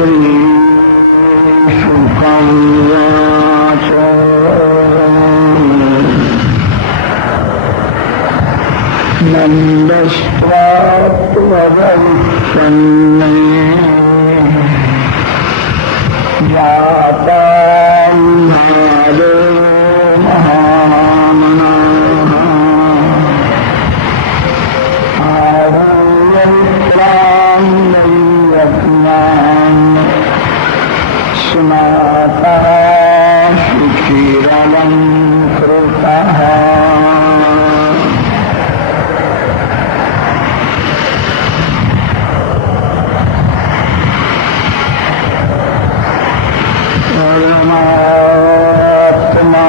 श्री सुखं नन्दस्त्वभविष्यन्ने जाता भादो महामनाः आहुयन्त्रां नैयज्ञां स्नाता शुचिरलङ्कृतः परमात्मा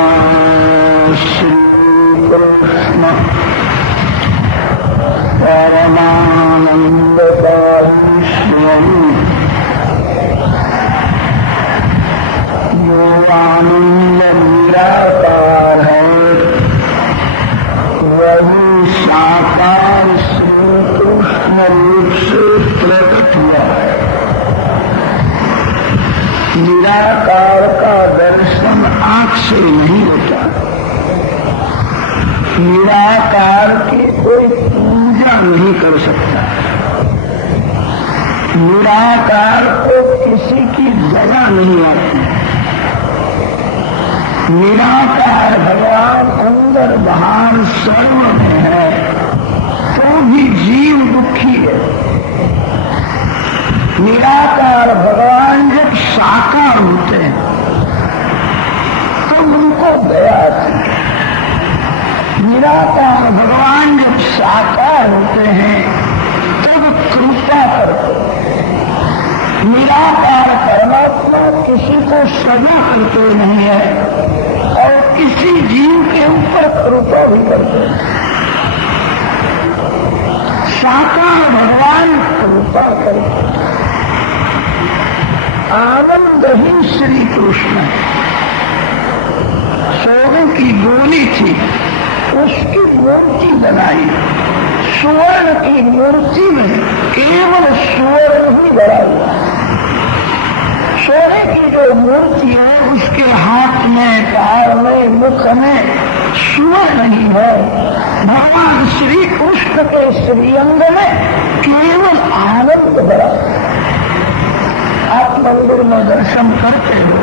श्री कृष्ण परमानंददायी स्वामी जो आनंद निराकार है वही साकार श्री कृष्ण रूप से प्रकट हुआ है। निराकार का दर्शन आंख से नहीं होता। निराकार की कोई पूजा नहीं कर सकता। निराकार को किसी की जगह नहीं आती। निराकार भगवान अंदर बाहर सर्व में है, तो भी जीव दुखी है। निराकार भगवान जब साकार होते हैं तो उनको दया आती है। निराकार भगवान जब साकार होते हैं तब कृपा करते हैं। निराकार परमात्मा किसी को सजा करते नहीं है और किसी जीव के ऊपर कृपा भी करते हैं। साकार भगवान कृपा करते हैं। आनंद ही श्री कृष्ण। सोने की गोली थी, उसकी मूर्ति बनाई। स्वर्ण की मूर्ति में केवल स्वर्ण ही भरा हुआ। सोने की जो मूर्ति है उसके हाथ में, पैर में, मुख में स्वर्ण ही है। भगवान श्री कृष्ण के श्रीअंग में केवल आनंद भरा। आप मंदिर में दर्शन करते हो,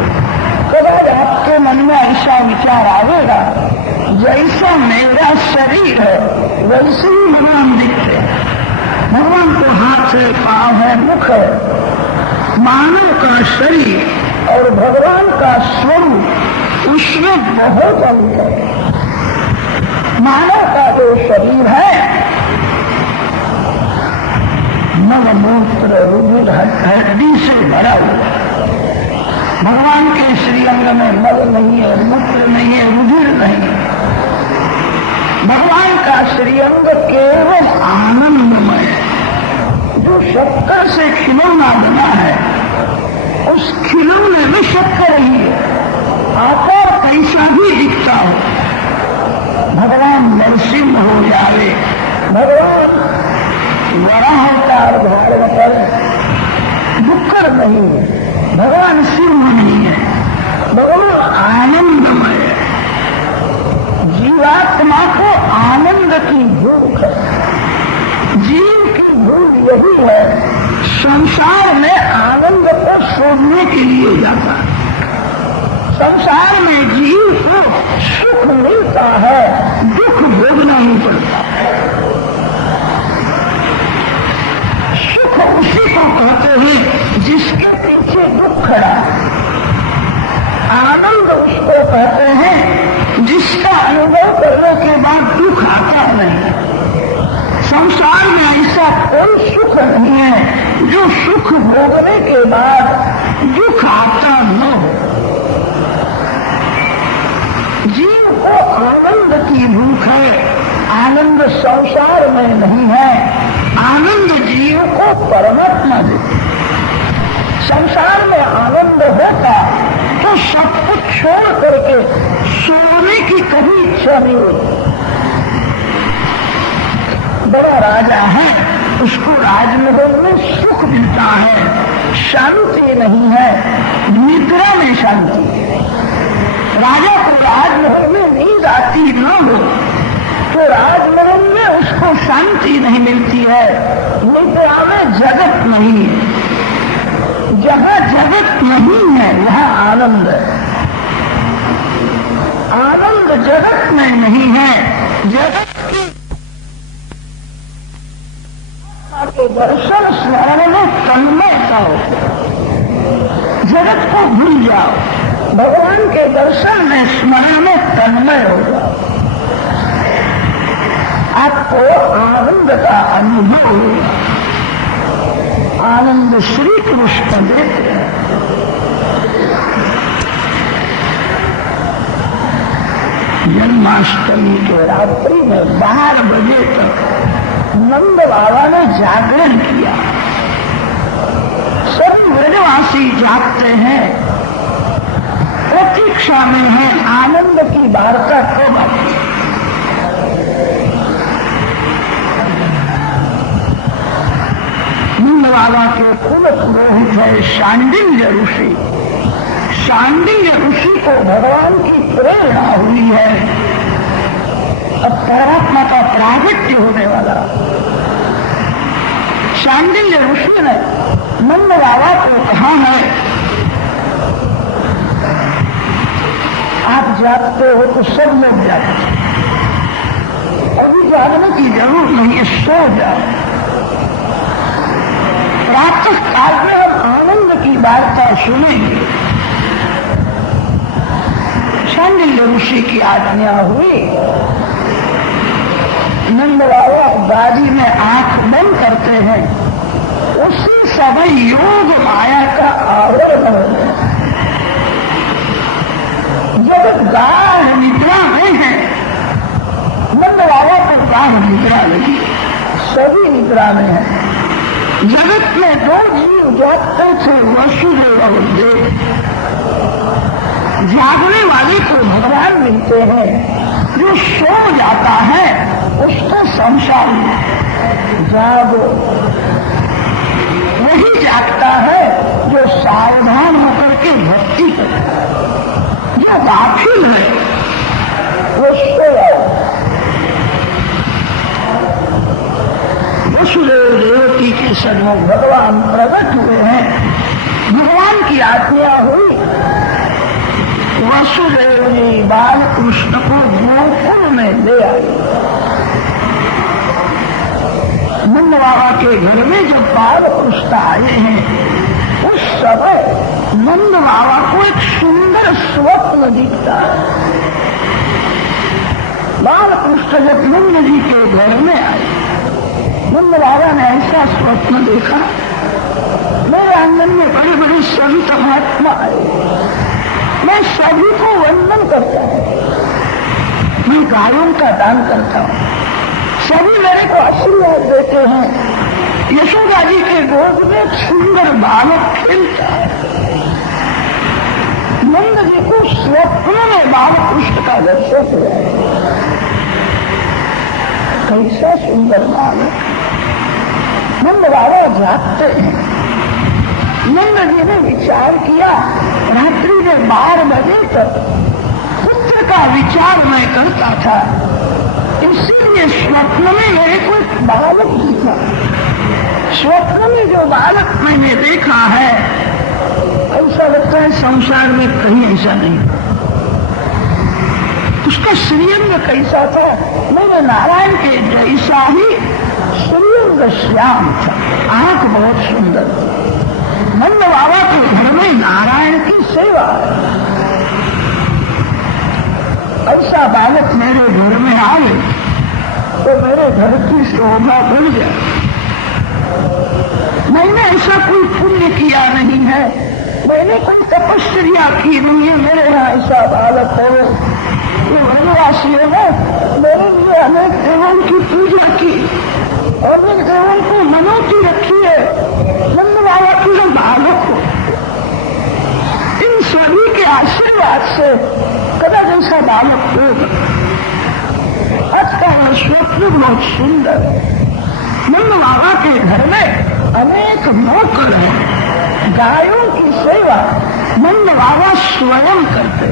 कदाच आपके मन में ऐसा विचार आवेगा जैसा मेरा शरीर है वैसे ही भगवान दिखते हैं। भगवान को हाथ है, पांव है, मुख है। मानव का शरीर और भगवान का स्वरूप उसमें बहुत अंतर है। मानव का जो शरीर है नवमूत्र रुधिर हड्डी से भरा हुआ। भगवान के श्रीअंग में मल नहीं है, मूत्र नहीं है, रुधिर नहीं है। भगवान का श्रीअंग केवल आनंदमय है। जो शक्कर से खिलौना बना है उस खिलौने में शक्कर ही है। आकार कैसा भी दिखता हो, भगवान नरसिंह हो जावे, भगवान वराह अवतार धारण कर दुक्कड़ नहीं है, भगवान सिंह नहीं है, भगवान आनंदमय है। जीवात्मा को आनंद की भूख है। जीव की भूख यही है, संसार में आनंद को शोधने के लिए जाता है। संसार में जीव को सुख मिलता है, दुख भोगना ही पड़ता है। सुख उसी को कहते हैं जिसके पीछे दुख खड़ा है। आनंद उसको कहते हैं जिसका अनुभव करने के बाद दुख आता नहीं। संसार में ऐसा कोई सुख नहीं है जो सुख भोगने के बाद दुख आता न हो। जीव को आनंद की भूख है, आनंद संसार में नहीं है। आनंद जीव को परमात्मा देते। संसार में आनंद होता तो सब कुछ छोड़ करके सोने की कभी इच्छा नहीं होती। बड़ा राजा है, उसको राजमहल में सुख मिलता है, शांति नहीं है, निद्रा में शांति है। राजा को राजमहल में नींद आती न हो तो राजमहल में उसको शांति नहीं मिलती है, निद्रा में जगत नहीं है। जहाँ जगत नहीं है वहाँ आनंद है। आनंद जगत में नहीं है। जगत के दर्शन स्मरण में तन्मयता हो, जगत को भूल जाओ, भगवान के दर्शन में स्मरण में तन्मय हो जाओ, आपको आनंद का अनुभव होगा। आनंद श्री कृष्ण देते हैं। जन्माष्टमी के रात्रि में 12 बजे तक नंद बाबा ने जागरण किया। सभी ब्रजवासी जागते हैं, प्रतीक्षा में है आनंद की वार्ता कब आती। नंद बाबा के कुल पुरोहित है शांडिल्य ऋषि। शांडिल्य ऋषि को भगवान की प्रेरणा हुई है, अब परमात्मा का प्रागट्य होने वाला। शांडिल्य ऋषि ने नंद बाबा को कहा है, आप जागते हो तो सब लोग जागते, अभी जागने की जरूरत नहीं है, सो जाओ। प्रातः काल में हम आनंद की वार्ता सुनेंगे। शांडिल्य ऋषि की आज्ञा हुई। नंद बाबा गाड़ी में आंख बंद करते हैं, उसी समय योग माया का आवरण हो गया। जब गाढ़ निद्रा में है, नंद बाबा को गाढ़ निद्रा लगी, सभी निद्रा में है। जगत में 2 जीव जागते थे, वसुदेव और देव। जागने वाले को भगवान मिलते हैं, जो सो जाता है उसको संसार में जागो। वही जागता है जो सावधान होकर के भक्ति करे। जो गाफिल है वो सोया। वसुदेव देवकी के सन्मुख भगवान प्रकट हुए हैं। भगवान की आज्ञा हुई, वसुदेव जी बाल कृष्ण को गोकुल में ले आए। नंद बाबा के घर में जब बाल कृष्ण आए हैं, उस समय नंद बाबा को एक सुंदर स्वप्न दिखता है। बाल कृष्ण जब नंद जी के घर में आए, नंद बाबा ने ऐसा स्वप्न देखा, मेरे आंगन में बड़े बड़े संत महात्मा आए, मैं सभी को वंदन करता हूँ, मैं गायों का दान करता हूँ, सभी मेरे को आशीर्वाद देते हैं। यशोदा जी के गोद में एक सुंदर बालक खेलता है। नंद जी को स्वप्न में बाल कृष्ण का दर्शन हुआ। कैसा सुंदर बालक। नंद बाबा जागते हैं। नंद जी ने विचार किया, रात्रि में 12 बजे तक पुत्र का विचार मैं करता था, इसीलिए स्वप्न में मेरे को एक बालक दिखा। स्वप्न में जो बालक मैंने देखा है, ऐसा लगता है संसार में कहीं ऐसा नहीं। उसका श्रीअंग कैसा था, मैंने नारायण के जैसा ही श्रीअंग श्याम था, आंख बहुत सुंदर थी। नंद बाबा के घर में नारायण की सेवा है। ऐसा बालक मेरे घर में आए तो मेरे घर की शोभा बढ़ जाए। मैंने ऐसा कोई पुण्य किया नहीं है, मैंने कोई तपस्या की नहीं है, मेरे यहाँ ऐसा बालक हो। ये वनवासी है ना, मेरे लिए अनेक देवों की पूजा की और अनेक देवों को मनोती रखी है। नंद बाबा की जो बालक हो, इन सभी के आशीर्वाद से कदा जैसा बालक होगा। आज का स्वप्न बहुत सुंदर है। नंद नंद बाबा के घर में अनेक नौकर हैं। गायों की सेवा नंद बाबा स्वयं करते।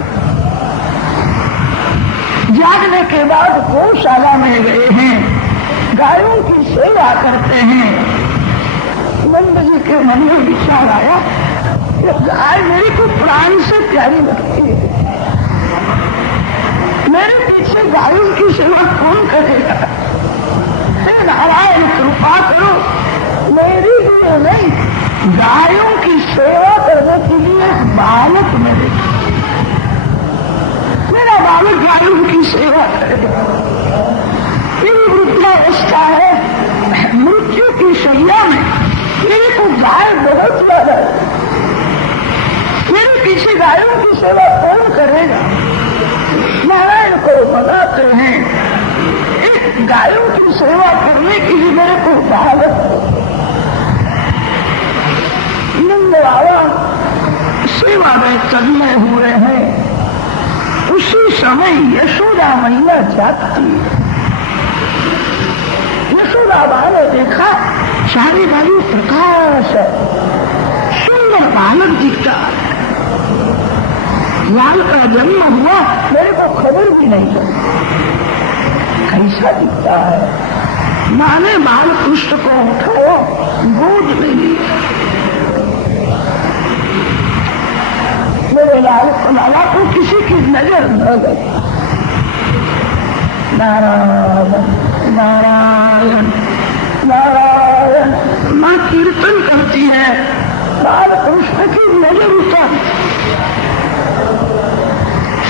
जागने के बाद गौशाला में गए हैं, गायों की सेवा करते हैं। नंद जी के मन में विचार आया कि गाय मेरे को प्राण से प्यारी लगती है, मेरे पीछे गायों की सेवा कौन करेगा? हे नारायण कृपा करो, मेरी लिए नहीं, गायों की सेवा करने के लिए बालक मेरा बालक गायों की सेवा करेगा। मेरी वृद्धावस्था है, मृत्यु की शैया में मेरे को गाय बहुत ज्यादा है, मेरे पीछे गायों की सेवा कौन करेगा? नारायण को मनाते हैं, एक गायों की सेवा करने के लिए मेरे को बालक। नंद बाबा सेवा में तन्मय हुए हैं। उसी समय यशोदा मैया जाती है। यशोदा माँ ने देखा चारी बाजू प्रकाश है, सुंदर बालक दिखता है। लाल का जन्म हुआ, मेरे को खबर भी नहीं चली कैसा दिखता है। माँ ने बाल कृष्ण को उठाया, गोद में लिया। मेरे लाला को किसी की नजर न लगी। नारायण नारायण नारायण माँ कीर्तन करती है, बाल कृष्ण की नजर उतर।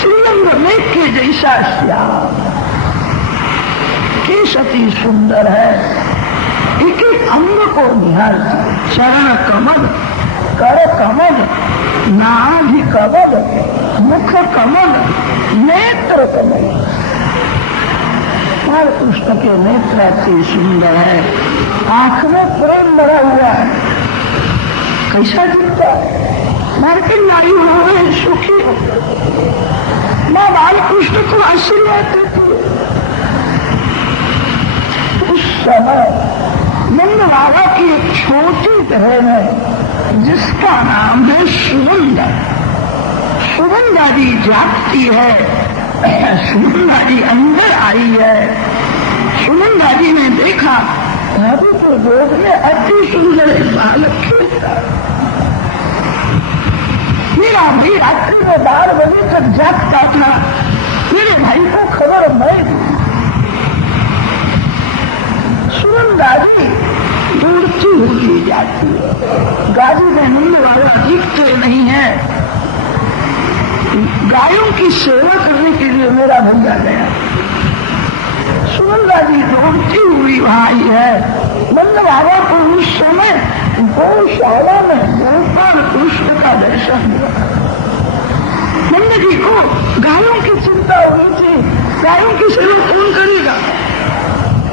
श्रीअंग मेघ के जैसा श्याम, केशती सुंदर है, एक एक अंग को निहारती। चरण कमल, कर कमल, नाभि कमल, मुख कमल, नेत्र कमल। बाल कृष्ण के नेत्र अति सुंदर है, आंख में प्रेम भरा हुआ है। कैसा दिखता है? मार्केट लाई हुए सुखी हो। माँ बाल कृष्ण को आशीर्वाद देती है। उस समय नंद बाबा की एक छोटी बहन है जिसका नाम है सुनंदा। सुनंदा जी जागती है। सुनंदा जी अंदर आई है। सुनंदा जी ने देखा भाभी तो गोद में अति सुंदर एक बालक खेलता है। मेरा भाई रात्रि में 12 बजे तक जागता था, मेरे भाई को खबर मैं दी। सुनंदा जी दौड़ती हुई जाती है। गाड़ी में नंद बाबा दिखते नहीं है। गायों की सेवा करने के लिए मेरा भैया गया। सुनंदा जी दौड़ती हुई भाई है। नंद बाबा को उस समय गौशाला में गोपाल कृष्ण का दर्शन हुआ। नंद जी को गायों की चिंता हुई थी, गायों की सेवा कौन करेगा?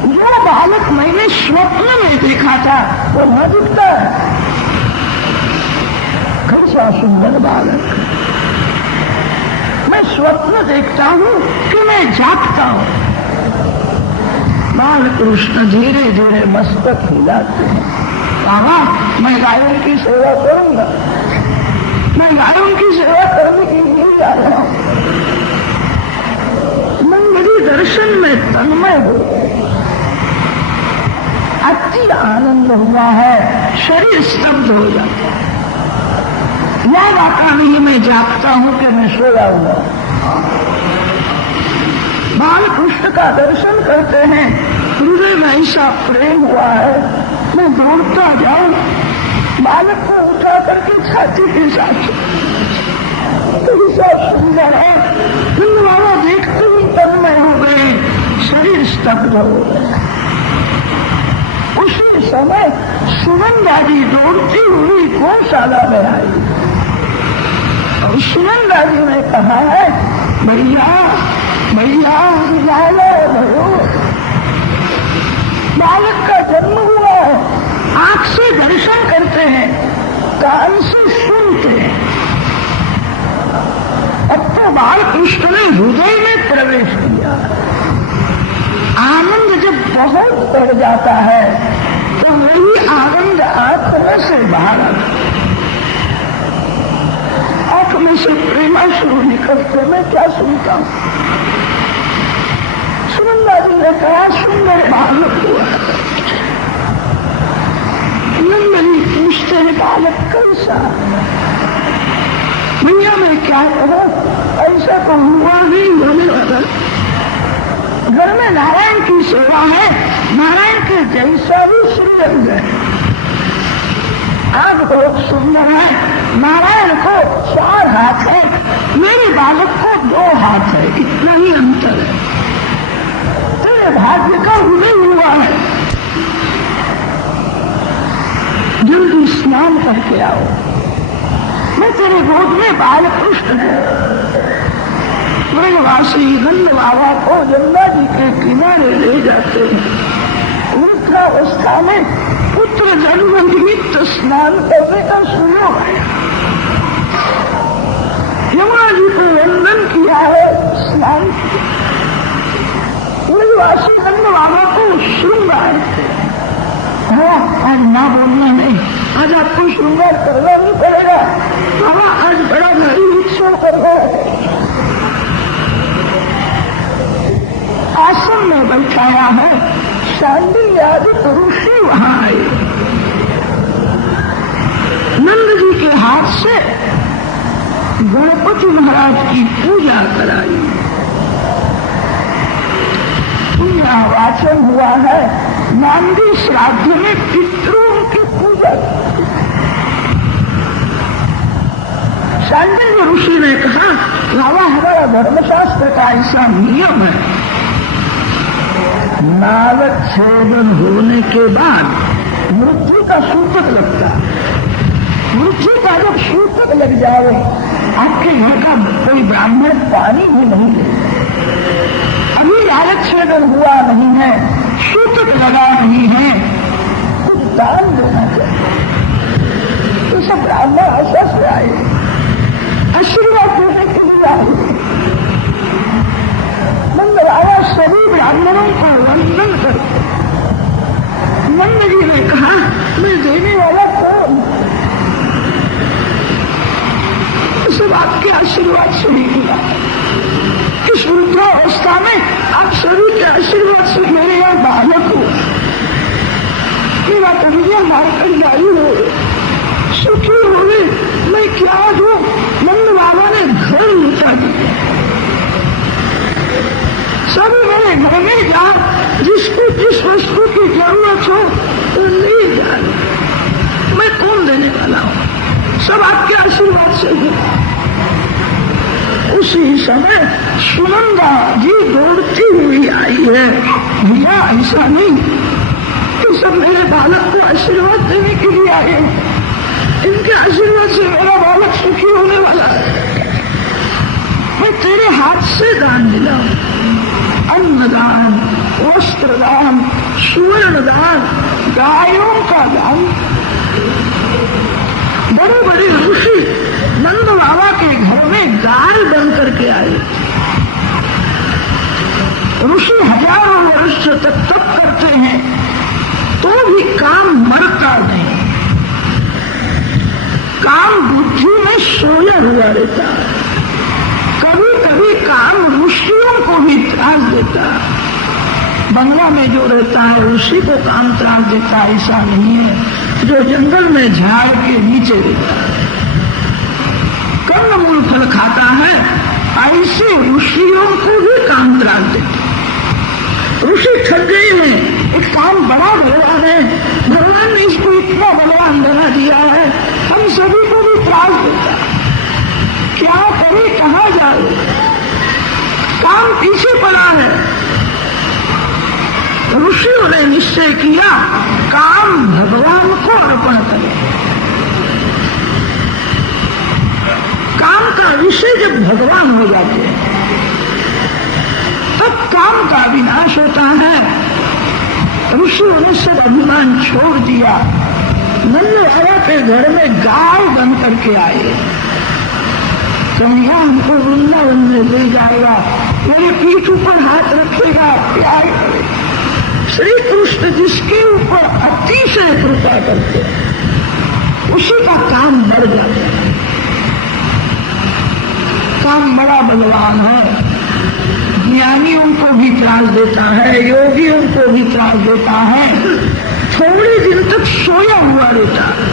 जो बालक मैंने स्वप्न में देखा था वो न दिखता है। कैसा सुंदर बालक! मैं स्वप्न देखता हूँ कि मैं जागता हूँ। बाल कृष्ण धीरे धीरे मस्तक हिलाते हैं। बाबा मैं गायों की सेवा करूंगा, मैं गायों की सेवा करने के लिए जा रहा हूँ। नंदी दर्शन में तन्मय हो गए। अति आनंद हुआ है, शरीर स्तब्ध हो जाता है। याद आता नहीं मैं जागता हूँ कि मैं सोया हुआ। बाल कृष्ण का दर्शन करते हैं, हृदय में ऐसा प्रेम हुआ है, मैं दौड़ता जाऊं, बालक को उठा करके छाती के साथ ऐसा सुंदर है। नंद बाबा देखते ही तन्मय हो गए, शरीर स्तब्ध हो गया। उसी समय सुनंदा जी दौड़ती हुई गौशाला में आई और सुनंदा जी ने कहा है भैया भैया लाला भयो, बालक का जन्म हुआ है। आंख से दर्शन करते हैं, कान से सुनते हैं। अब तो बाल कृष्ण ने हृदय में प्रवेश किया। आनंद जब बहुत बढ़ जाता है बाहर आ गए। आंख में से प्रेमाश्रु निकलते, मैं क्या सुनता हूं। सुनंदा जी ने कहा, सुंदर बालक हुआ। नंदनी पूछते हैं, बालक कैसा? भैया मैं क्या करूं, ऐसा तो हुआ नहीं होने वाला। घर में नारायण की सेवा है, नारायण के जैसा भी श्रीअंग है। आप लोग सुंदर है, नारायण को 4 हाथ है, मेरे बालक को 2 हाथ है, इतना ही अंतर है। तेरे भाग्य का उदय हुआ है, जल्दी स्नान करके आओ। मैं तेरे गोद में बालकृष्ण है। ब्रजवासी नंद बाबा को गंगा जी के किनारे ले जाते हैं। वृद्धावस्था में पुत्र जन्म निमित्त स्नान करने का सुयोग है। यमुना जी को वंदन किया है, स्नान किया। ब्रजवासी नंद बाबा को श्रृंगार थे। आज ना बोलना नहीं, आज आपको श्रृंगार करना नहीं पड़ेगा। बाबा आज बड़ा भारी उत्सव कर रहा है। आश्रम में बैठाया है, शांडिल्य आदि ऋषि वहां आए। नंद जी के हाथ से गणपति महाराज की पूजा कराई। पूजा वाचन हुआ है। नांदी श्राद्ध में पितरों की पूजा। शांडिल्य ऋषि ने कहा, बाबा हमारा धर्मशास्त्र का ऐसा नियम है, नारद छेदन होने के बाद मृत्यु का सूतक लगता है। मृत्यु का जब सूतक लग जाए, आपके घर का कोई ब्राह्मण पानी भी नहीं ले। अभी नारद छेदन हुआ नहीं है, सूतक लगा नहीं है, कुछ दान देना चाहिए। तो सब ब्राह्मण आशा से आए, आशीर्वाद देने के लिए आए। नंद बाबा सभी ब्राह्मणों को वंदन करते। नंद जी ने कहा, मैं देने वाला कौन? सब आपके आशीर्वाद से ही मिला। इस वृद्धावस्था में आप सभी के आशीर्वाद से मेरे यहाँ बालक हो। मेरा कन्या मार्कंडायी हो, सुखी हो। मैं क्या दूं? नंद बाबा ने घर लुटा दिया। सभी मेरे घर में जा, जिसको जिस वस्तु की जरूरत हो तो ले जा। मैं कौन देने वाला हूं? सब आपके आशीर्वाद से ही। उसी समय सुनंदा जी दौड़ती हुई आई है। भैया ऐसा नहीं, ये सब मेरे बालक को आशीर्वाद देने के लिए आए। इनके आशीर्वाद से मेरा बालक सुखी होने वाला है। मैं तेरे हाथ से दान दिलाऊं, अन्नदान, वस्त्रदान, सुवर्ण दान, गायों का दान। बड़े बड़े ऋषि नंद बाबा के घर में गाय बन करके आए। ऋषि हजारों वर्ष तक तप करते हैं तो भी काम मरता नहीं। काम बुद्धि में सोया हुआ रहता है। कभी कभी काम ऋषियों को भी त्रास देता है। बंगला में जो रहता है उसी को काम त्रास देता, ऐसा नहीं है जो जंगल में झाड़ के नीचे रहता है, कंदमूल फल खाता है, ऐसे ऋषियों को भी काम त्रास देता। ऋषि ठग गए हैं, एक काम बड़ा भगवान है, भगवान ने इसको इतना बलवान बना दिया है, हम सभी को भी त्रास देता। क्या करे, कहाँ जाए? काम पीछे पड़ा है। ऋषियों ने निश्चय किया काम भगवान को अर्पण करें। काम का विषय जब भगवान हो जाते हैं तब काम का विनाश होता है। ऋषियों ने सब अभिमान छोड़ दिया। नंद बाबा के घर में गाय बन करके आए। कन्हैया हमको वृंदावन में ले जाएगा, मेरे पीठ ऊपर हाथ रखेगा, प्यार करेगा। श्री कृष्ण जिसके ऊपर अतिशय कृपा करते हैं, उसी का काम बढ़ जाता है। काम बड़ा बलवान है, ज्ञानियों को भी त्रास देता है, योगियों को भी त्रास देता है, थोड़े दिन तक सोया हुआ रहता है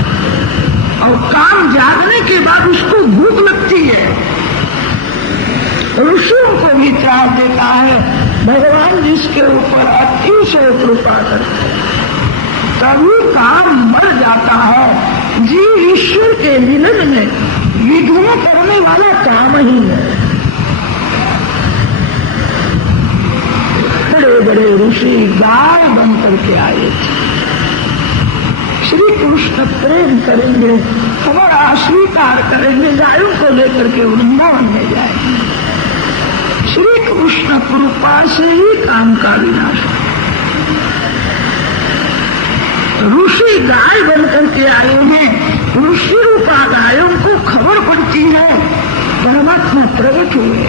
और काम जागने के बाद उसको भूख लगती है। ऋषियों को भी त्रास देता है, भगवान जिसके ऊपर अतिशय कृपा करते हैं तभी काम बढ़ जाता है। जीव ईश्वर के मिलन में विघ्न करने वाला काम ही है। बड़े बड़े ऋषि गाय बन करके आए थे, श्री कृष्ण प्रेम करेंगे, हमारा स्वीकार करेंगे, गायों को लेकर के वृंदावन में जाएंगे। श्री कृष्ण कृपा से ही काम का विनाश है। ऋषि गाय बन करके आए हैं, ऋषि रूपा गायों को खबर पड़ती है परमात्मा प्रकट हुए,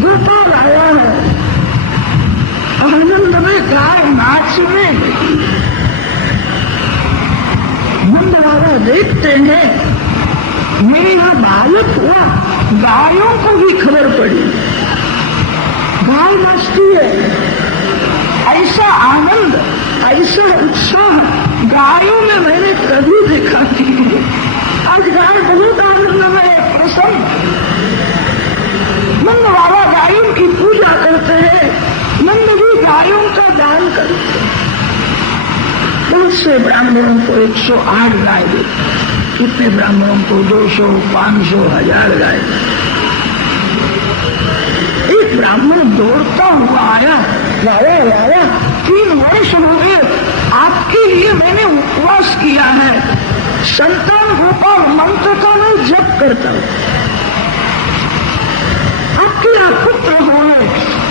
गोपाल आया है, आनंद में गाय नाच में नंद बाबा देखते हैं मेरे यहाँ बालक हुआ, गायों को भी खबर पड़ी, गाय नाचती है। ऐसा आनंद, ऐसा उत्साह गायों में मैंने कभी देखा नहीं। आज गाय बहुत आनंद में प्रसन्न। नंद बाबा गायों की पूजा करते हैं, नंद भी गायों का दान करते हैं। बहुत से ब्राह्मणों को 108 गाय देते, कितने ब्राह्मणों को 200, 500, 1000 गाय। एक ब्राह्मण दौड़ता हुआ आया, लाया लाया 3 वर्ष हो गए, आपके लिए मैंने उपवास किया है, संतान गोपाल मंत्र का मैं जप करता हूँ, आपके यहाँ पुत्र हो,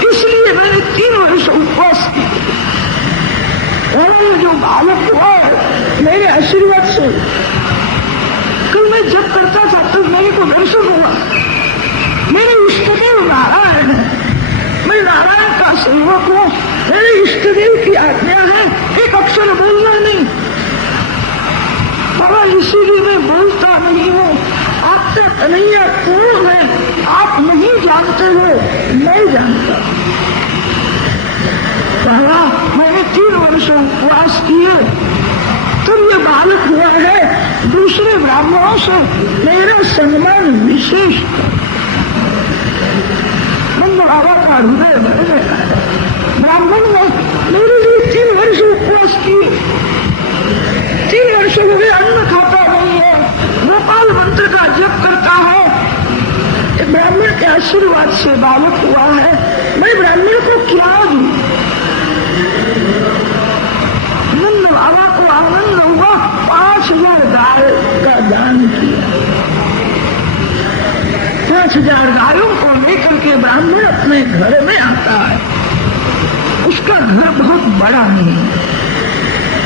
इसलिए मैंने 3 वर्ष उपवास किया। और जो बालक हुआ मेरे आशीर्वाद से, कल मैं जब करता था तब मेरे को दर्शन हुआ, मेरे इष्टदेव नारायण है, मैं नारायण का सेवक हूँ, मेरे इष्टदेव की आज्ञा है एक अक्षर बोलना नहीं। बाबा इसीलिए मैं बोलता नहीं हूँ, आपका कन्हैया कौन है आप नहीं जानते हो, मैं जानता हूँ। बाबा मैंने 3 वर्ष उपवास किए तब ये बालक हुआ है, दूसरे ब्राह्मणों से मेरा सम्मान विशेष। नंद बाबा का हृदय भर गया है, ब्राह्मण ने मेरे लिए 3 वर्ष उपवास किए, 3 वर्ष हो गए अन्न खाता नहीं है, गोपाल मंत्र का जप करता है, ब्राह्मण के आशीर्वाद से बालक हुआ है, मैं ब्राह्मण को क्या दूं? नंद बाबा को आनंद हुआ, 5000 गाय का दान किया। 5000 गायों को लेकर के ब्राह्मण अपने घर में आता है, उसका घर बहुत बड़ा नहीं है,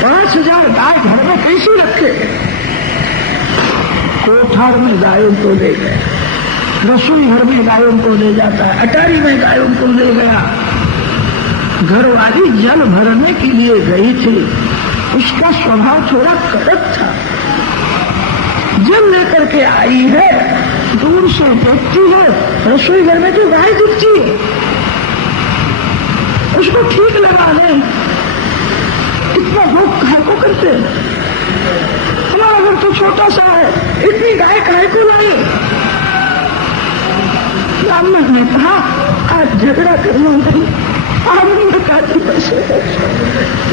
5000 गाय घर में कैसे रखे? कोठार में गायों को ले गए, रसोई घर में गायों को ले जाता है, अटारी में गायों को ले गया। घरवाली जल भरने के लिए गई थी, उसका स्वभाव थोड़ा कड़क था, जल लेकर के आई है, दूर से देखती है रसोई घर में तो गाय दिखती है, उसको ठीक लगा ले, इतना लोग गाय को करते हैं, हमारा घर तो छोटा सा है, इतनी गाय काहे को लाए? ब्राह्मण ने कहा आज झगड़ा करना नहीं, आनंद का दिवस है,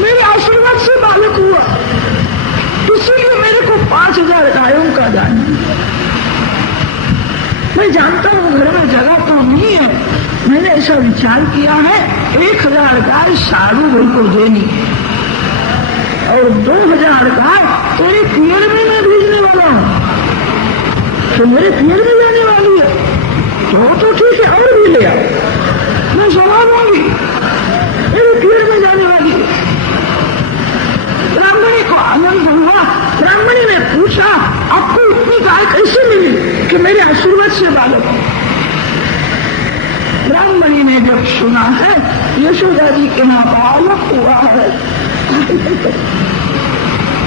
मेरे आशीर्वाद से बालक हुआ, इसीलिए मेरे को 5000 गायों का दान। मैं जानता हूँ घर में जगह तो नहीं है, मैंने ऐसा विचार किया है 1000 गाय साधु भाई को देनी और 2000 गाय तेरे पियर में मैं भेजने वाला हूँ, तो मेरे पियर में जाने वाली है तो ठीक है, और भी ले आओ, मैं जवाब दूंगी, मेरे पियर में जाने वाली है। ब्राह्मणी को आनंद हुआ, ब्राह्मणी ने पूछा आपको इतनी गाय कैसे मिली? कि मेरे आशीर्वाद से बालक। ब्राह्मणी ने जब सुना है यशोदा जी के यहाँ बालक हुआ है,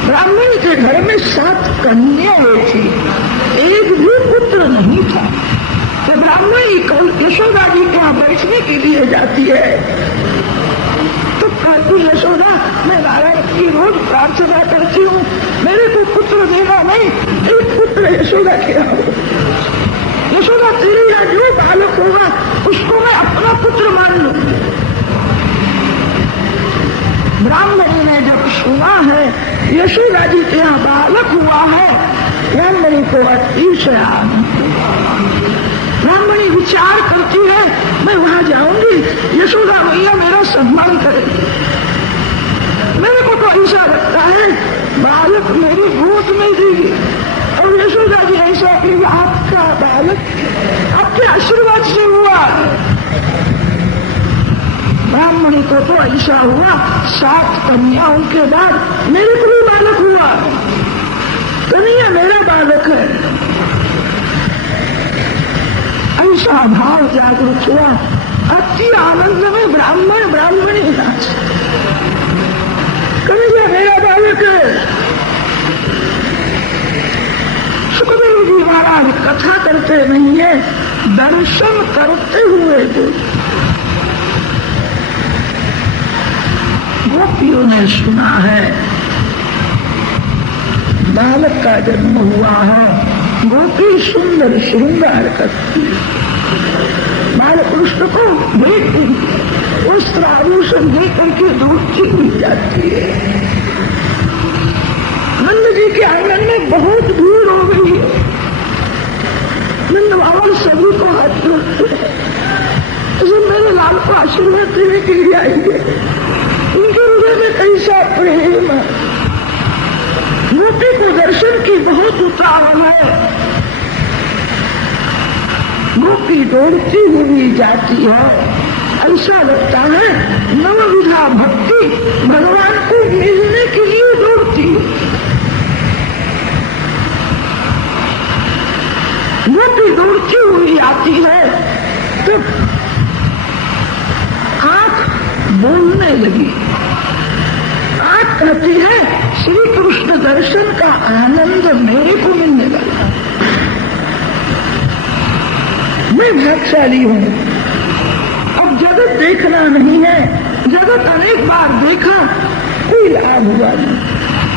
ब्राह्मण के घर में 7 कन्याएं थी, एक भी पुत्र नहीं था। तो ब्राह्मणी यशोदा जी के यहाँ बैठने के लिए जाती है तो कहती यशोदा, मैं नारायण की रोज प्रार्थना करती हूँ, मेरे को पुत्र देना नहीं, एक पुत्र यशोदा के यहाँ हो। यशोदा, तेरे यहाँ जो बालक होगा उसको मैं अपना पुत्र मान लूंगी। ब्राह्मणी ने जब सुना है यशोदा जी के यहाँ बालक हुआ है, ब्राह्मणी को अतिशय आनंद। ब्राह्मणी विचार करती है, मैं वहां जाऊंगी, यशोदा मैया मेरा सम्मान करेगी। मेरे को तो ऐसा लगता है बालक मेरी गोद में देगी, और यशोदा जी ऐसा कि आपका बालक आपके आशीर्वाद से हुआ। ब्राह्मणी को तो ऐसा हुआ, 7 कन्याओं के बाद मेरे को भी बालक हुआ, कन्या मेरा बालक है। ऐसा भाव जागृत हुआ। अति आनंद में ब्राह्मणी नाच, कन्हैया मेरा बालक है। सुखदेव जी महाराज कथा करते नहीं है, दर्शन करते हुए बोले। गोपियों ने सुना है बालक का जन्म हुआ है, गोपी सुंदर श्रृंगार करती है, बालकृष्ण को देखती, वस्त्र आभूषण देख करके दूधती हुई जाती है। नंद जी के आंगन में बहुत भीड़ हो गई है। नंद बाबा सभी को हाथ जोड़ते हैं, मेरे लाल को आशीर्वाद देने के लिए आएंगे, उनके हृदय में कैसा प्रेम है। गोपी को दर्शन की बहुत उतावल है, गोपी दौड़ती हुई जाती है। ऐसा लगता है नवविधा भक्ति भगवान को मिलने के लिए दौड़ती है। गोपी दौड़ती हुई आती है तो आंख बोलने लगी। आंख कहती है, श्री कृष्ण दर्शन का आनंद मेरे को मिलने लगा, मैं भाग्यशाली हूँ। अब जगत देखना नहीं है, जगत अनेक बार देखा, कोई लाभ हुआ नहीं।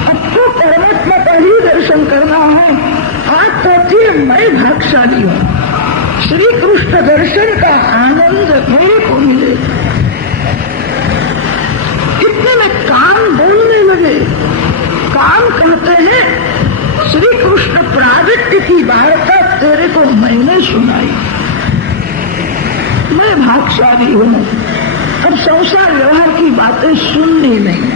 अब तो परमात्मा का ही दर्शन करना है। आज कहती है मैं भाग्यशाली हूँ, श्री कृष्ण दर्शन का आनंद मेरे को मिले। इतने में कान बोलने लगे। कान कहते हैं, श्री कृष्ण प्रागट्य की वार्ता तेरे को मैंने सुनाई, मैं भाग्यशाली हूँ। अब संसार व्यवहार की बातें सुननी नहीं,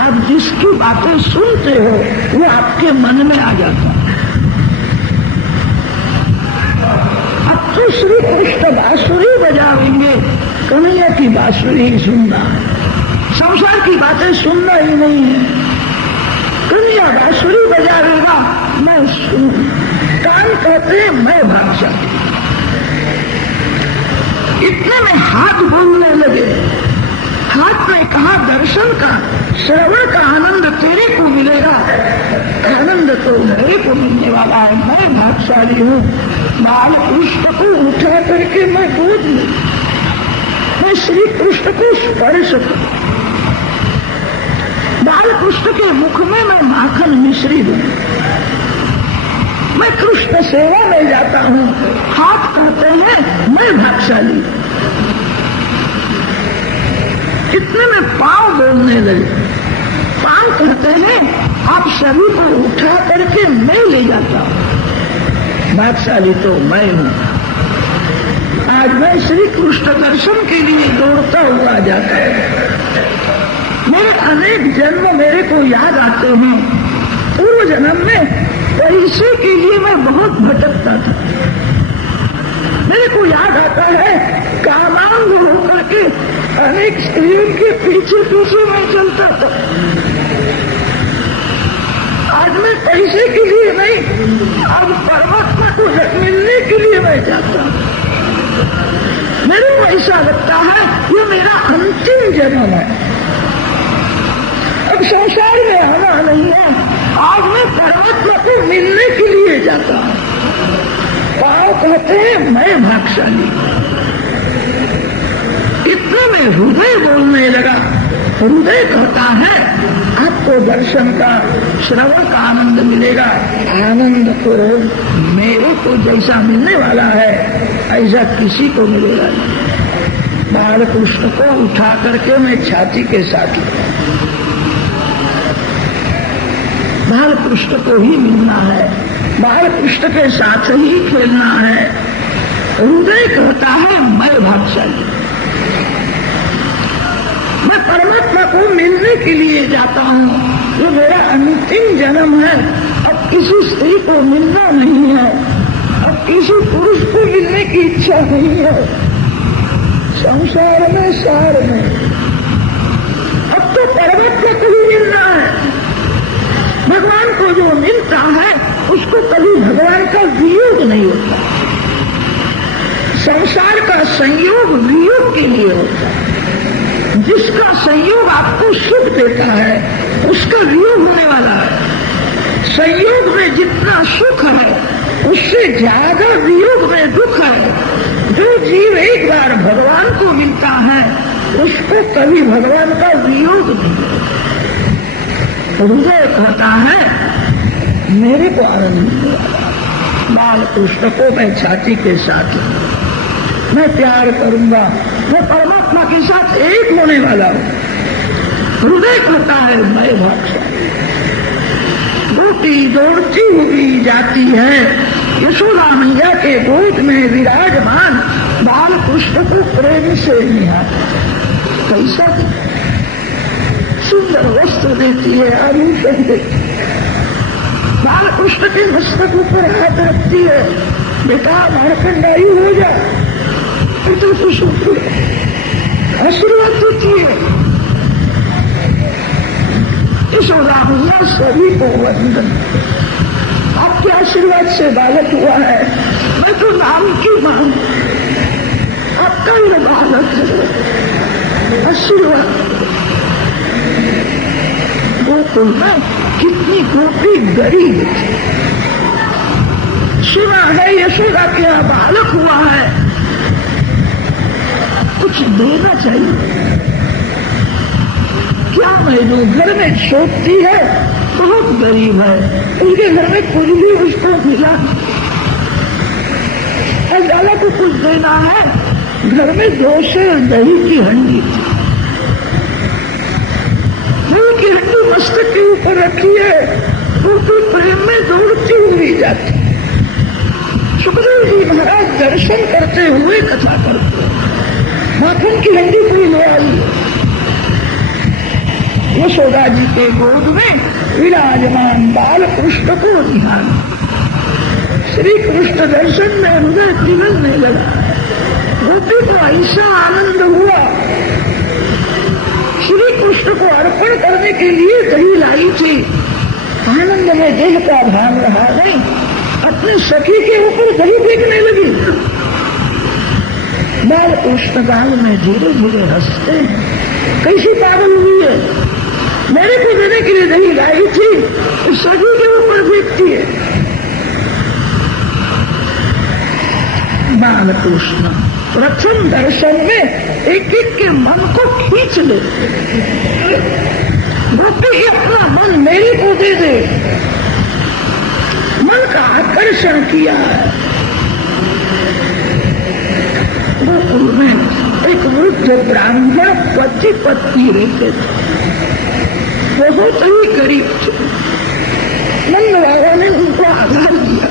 अब जिसकी बातें सुनते हो वो आपके मन में आ जाता है। अब तो श्री कृष्ण बांसुरी बजावेंगे, कन्हैया की बांसुरी ही सुनना है, संसार की बातें सुनना ही नहीं है। कन्हैया बांसुरी बजावेगा, मैं सुन। कान कहते हैं मैं भाग्यशाली। इतने में हाथ बोलने लगे। हाथ ने कहा, दर्शन का श्रवण का आनंद तेरे को मिलेगा, आनंद तो मेरे को मिलने वाला है, मैं भाग्यशाली हूँ। बाल कृष्ण को उठा करके मैं गोद लूं, मैं श्री कृष्ण को स्पर्श करूं, बाल कृष्ण के मुख में मैं माखन मिश्री दूं, मैं कृष्ण सेवा में जाता हूँ। हाथ कहते हैं मैं भाग्यशाली। इतने में पांव बोलने लगे। पांव कहते हैं आप सभी को उठा करके मैं ले जाता हूँ, भाग्यशाली तो मैं हूँ। आज मैं श्री कृष्ण दर्शन के लिए दौड़ता हुआ जाता है। मेरे अनेक जन्म मेरे को याद आते हैं। पूर्व जन्म में पैसे के लिए मैं बहुत भटकता था। मेरे को याद आता है कामांग होकर के अनेक स्त्रियों के पीछे पीछे मैं चलता था। आज मैं पैसे के लिए नहीं, अब परमात्मा को मिलने के लिए मैं जाता हूँ। मेरे को ऐसा लगता है ये मेरा अंतिम जन्म है। अब संसार में आना नहीं है। आज मैं परमात्मा को मिलने के लिए जाता हूं। पाव कहते हैं मैं भाग्यशाली। इतने में हृदय बोलने लगा। हृदय कहता है आपको दर्शन का, श्रवण का आनंद मिलेगा। आनंद तो मेरे को जैसा मिलने वाला है ऐसा किसी को मिलेगा नहीं। बाल कृष्ण को उठा करके मैं छाती के साथ बाल कृष्ण को ही मिलना है, बाल कृष्ण के साथ ही खेलना है। हृदय कहता है मैं भाग्यशाली, मैं परमात्मा को मिलने के लिए जाता हूँ। ये मेरा अंतिम जन्म है। अब किसी स्त्री को मिलना नहीं है, अब किसी पुरुष को मिलने की इच्छा नहीं है। संसार में सार में अब तो परमात्मा को ही मिलना है। भगवान को जो मिलता है उसको कभी भगवान का वियोग नहीं होता। संसार का संयोग वियोग के लिए होता है। जिसका संयोग आपको सुख देता है उसका वियोग होने वाला है। संयोग में जितना सुख है उससे ज्यादा वियोग में दुख है। जो जीव एक बार भगवान को मिलता है उसको कभी भगवान का वियोग नहीं। हृदय कहता है मेरे को आनंद मिलने वाला, बाल कृष्ण को मैं छाती के साथ मैं प्यार करूंगा, मैं परमात्मा के साथ एक होने वाला हूं। हृदय कहता है मैं भाग्यशाली। गोपी दौड़ती हुई जाती है यशोदा मैया के गोद में विराजमान बाल कृष्ण को प्रेम से निहारती। कैसा सुंदर वस्त्र देती है, आभूषण देती है। बाल कृष्ण के मस्तक ऊपर हाथ रखती है। बेटा मारकंडाई हो जा, तो कुछ आशीर्वाद देती है। यशोदा मैया सभी को वंदन। आपके आशीर्वाद से बालक हुआ है, मैं तो नाम की मांग, आपका ही बालक है, आशीर्वाद। गोकुल में कितनी गोपी गरीब थी। सुना है यशोदा के यहाँ बालक हुआ है, कुछ देना चाहिए। क्या मैं जो घर में छोड़ती है बहुत गरीब है, उनके घर में कुछ भी उसको मिला, अजाला को कुछ देना है। घर में 2 सेर दही की हंडी थी, दही की हंडी मस्तक के ऊपर रखी है। गोपी प्रेम में दौड़ती हुई जाती। सुखदेव जी महाराज दर्शन करते हुए कथा करते, माखन की हंडी कोई ले आई। यशोदा जी के गोद में विराजमान बाल कृष्ण को ध्यान। श्री कृष्ण दर्शन में हृदय पिघलने लगा। गोपी को ऐसा आनंद हुआ। श्री कृष्ण को अर्पण करने के लिए दही लाई थी। आनंद में देह का भान रहा नहीं, अपने सखी के ऊपर दही फेंकने लगी। बाल कृष्ण गाल में धीरे धीरे हंसते हैं। कैसी पागल हुई है, मेरे को देने के लिए दही लाई थी, सभी के ऊपर फेंकती है। बाल कृष्ण प्रथम दर्शन में एक एक के मन को खींच लेते। गोपी अपना मन मेरे को दे दे, मन का आकर्षण किया है। गोकुल में एक वृद्ध ब्राह्मण पति पत्नी रहते थे, बहुत ही गरीब थे। नंद बाबा ने उनको आधार दिया।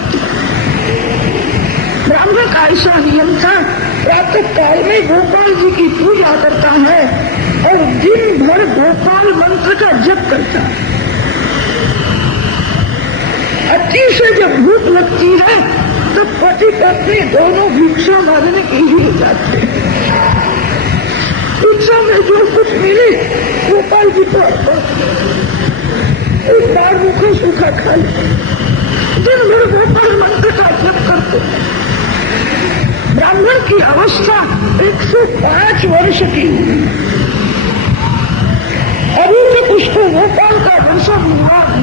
ब्राह्मण का ऐसा नियम था, प्रातः काल में गोपाल जी की पूजा करता है और दिन भर गोपाल मंत्र का जप करता है। अति से जब भूख लगती है तो पति पत्नी दोनों भिक्षा मांगने के लिए जाते हैं। भिक्षा में जो कुछ मिले गोपाल जी को एक बार मुखो सूखा खा ले। दिन भर गोपाल मंत्र का जप करते। ब्राह्मण की अवस्था 105 वर्ष की हुई। अभी तक उसको गोपाल का वंशा हुआ है।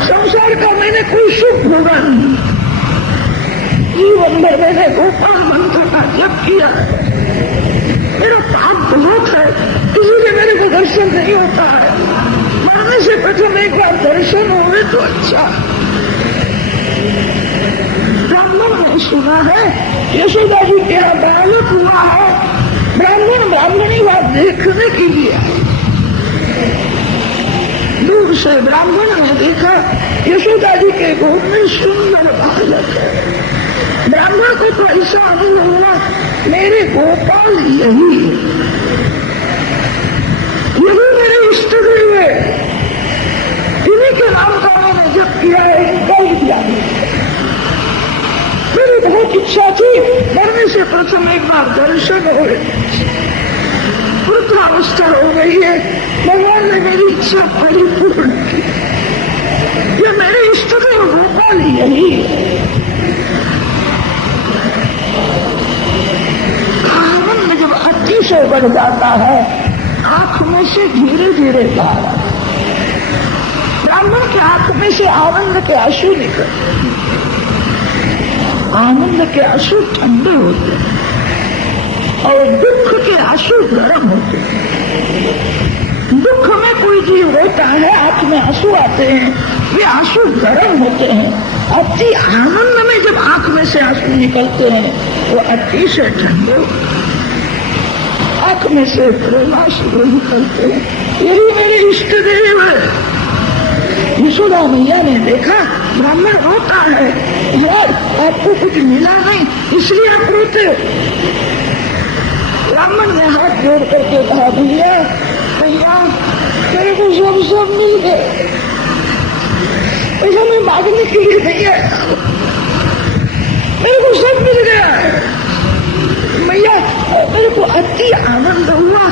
संसार का मैंने कोई सुख भोगा नहीं, जीवन भर मैंने गोपाल मंत्र का जप किया है, मेरा पाप बहुत है, इसलिए मेरे को दर्शन नहीं होता है। मरने से प्रथम एक बार दर्शन होवे तो अच्छा। ब्राह्मण ने सुना है यशोदा जी के यहाँ बालक हुआ है, ब्राह्मणी बात देखने के लिए आए। दूर से ब्राह्मण ने देखा यशोदा जी के गोद में सुंदर बालक है। ब्राह्मण को तो ऐसा अनुभव हुआ मेरे गोपाल यही मेरे इष्ट देव है, इन्हीं के नाम का मैंने जप किया है, इनका ही ध्यान। मेरी बहुत इच्छा थी मरने से प्रथम एक बार दर्शन हो, वृद्धावस्था हो गई है, भगवान ने मेरी इच्छा परिपूर्ण की। ये मेरे इष्ट देव गोपाल यही है। आनंद जब अतिशय बढ़ जाता है आंख में से धीरे धीरे बाहर, ब्राह्मण के आंख में से आनंद के आंसू निकलते, आनंद के आंसू ठंडे होते और दुख के आंसू गर्म होते। दुख में कोई जीव रोता है, आंख में आंसू आते हैं, वे आंसू गर्म होते हैं। अति आनंद में जब आंख में से आंसू निकलते हैं वो अतिशय ठंडे होते हैं, आंख में से प्रेमाश्रु निकलते हैं। यही मेरे इष्ट देव है। यशोदा मैया ने देखा ब्राह्मण रोता है, यार आपको कुछ मिला नहीं इसलिए आप रोते हो। ब्राह्मण ने हाथ जोड़ करके कहा भैया भैया मेरे को सब मिल गए, पैसा मैं मांगने के लिए नहीं आया, मेरे को सब मिल गया है। मैया मेरे को अति आनंद हुआ,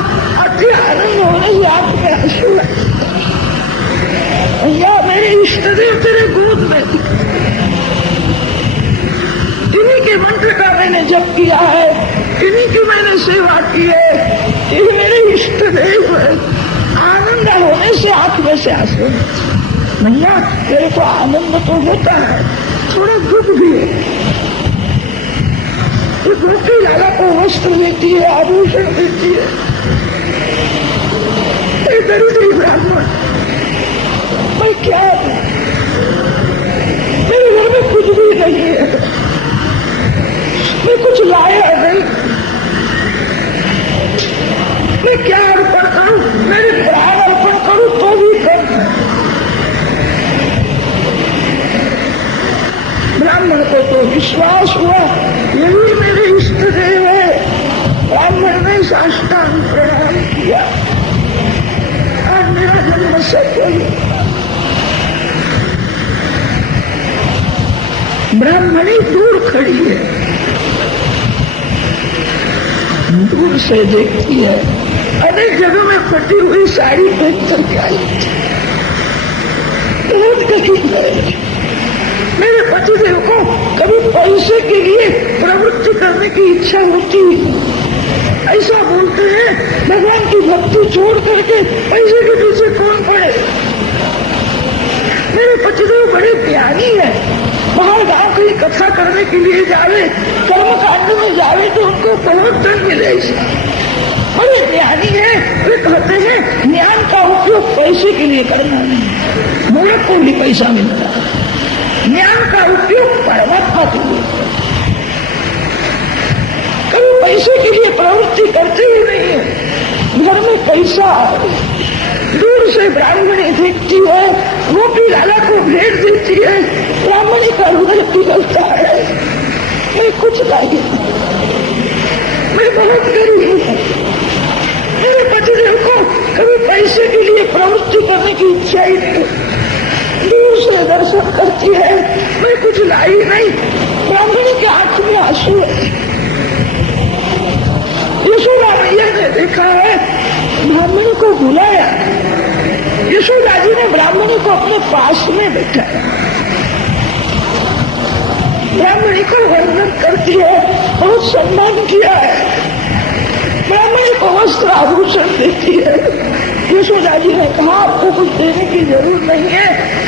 अति आनंद होने से आंख में आंसू आए। भैया मेरे इष्ट देव तेरे गोद में, इन्हीं के मंत्र का मैंने जप किया है, इन्हीं की मैंने सेवा की है, ये मेरे इष्ट देव है। आनंद होने से आंख में से आंसू। भैया मेरे को आनंद तो होता है, थोड़ा दुख भी है। ये गोपी लाला को वस्त्र देती है, आभूषण देती है, ये दरिद्री ब्राह्मण मैं क्या हूं, मेरे घर में कुछ भी नहीं है, मैं कुछ लाया नहीं, मैं क्या अर्पण करूं, मेरे प्राण अर्पण करूं तो भी कम है। ब्राह्मण को तो विश्वास हुआ यही मेरे इष्ट देव है। ब्राह्मण ने साष्टांग प्रणाम किया और मेरा जन्म सफल। ब्राह्मणी दूर खड़ी है, दूर से देखती है, अनेक जगह में फटी हुई साड़ी पहन करके आई, बहुत कठिन है। मेरे पतिदेव को कभी पैसे के लिए प्रवृत्ति करने की इच्छा होती है, ऐसा बोलते हैं भगवान की भक्ति छोड़ करके पैसे के पीछे कौन पड़े। मेरे पतिदेव बड़े ज्ञानी है, बाहर गांव की कथा करने के लिए जावे, कर्म कांड में जावे तो उनको बहुत धन मिले, बड़े ज्ञानी है। वे कहते हैं ज्ञान का उपयोग पैसे के लिए करना नहीं, मूर्ख को भी पैसा मिलता है, ज्ञान का उपयोग परमात्मा के लिए। कभी पैसे के लिए प्रवृत्ति करते ही नहीं है। घर में पैसा दूर से ब्राह्मणी देखती है, गोपी लाला को भेंट देती है, ब्राह्मणी का हृदय पिघलता है, मैं कुछ नहीं, मैं बहुत गरीब हूं। मेरे पतिदेव को कभी पैसे के लिए प्रवृत्ति करने की इच्छा ही नहीं, दूर से दर्शन करती है, मैं कुछ लाई नहीं। ब्राह्मणी के आंख में आंसू है। यशोदा मैया ने देखा है, ब्राह्मणी को बुलाया, यशोदा जी ने ब्राह्मणी को अपने पास में बैठाया, ब्राह्मणी को वंदन करती है, बहुत सम्मान किया है, ब्राह्मणी को वस्त्र आभूषण देती है, यशोदा जी ने कहा आपको कुछ देने की जरूरत नहीं है,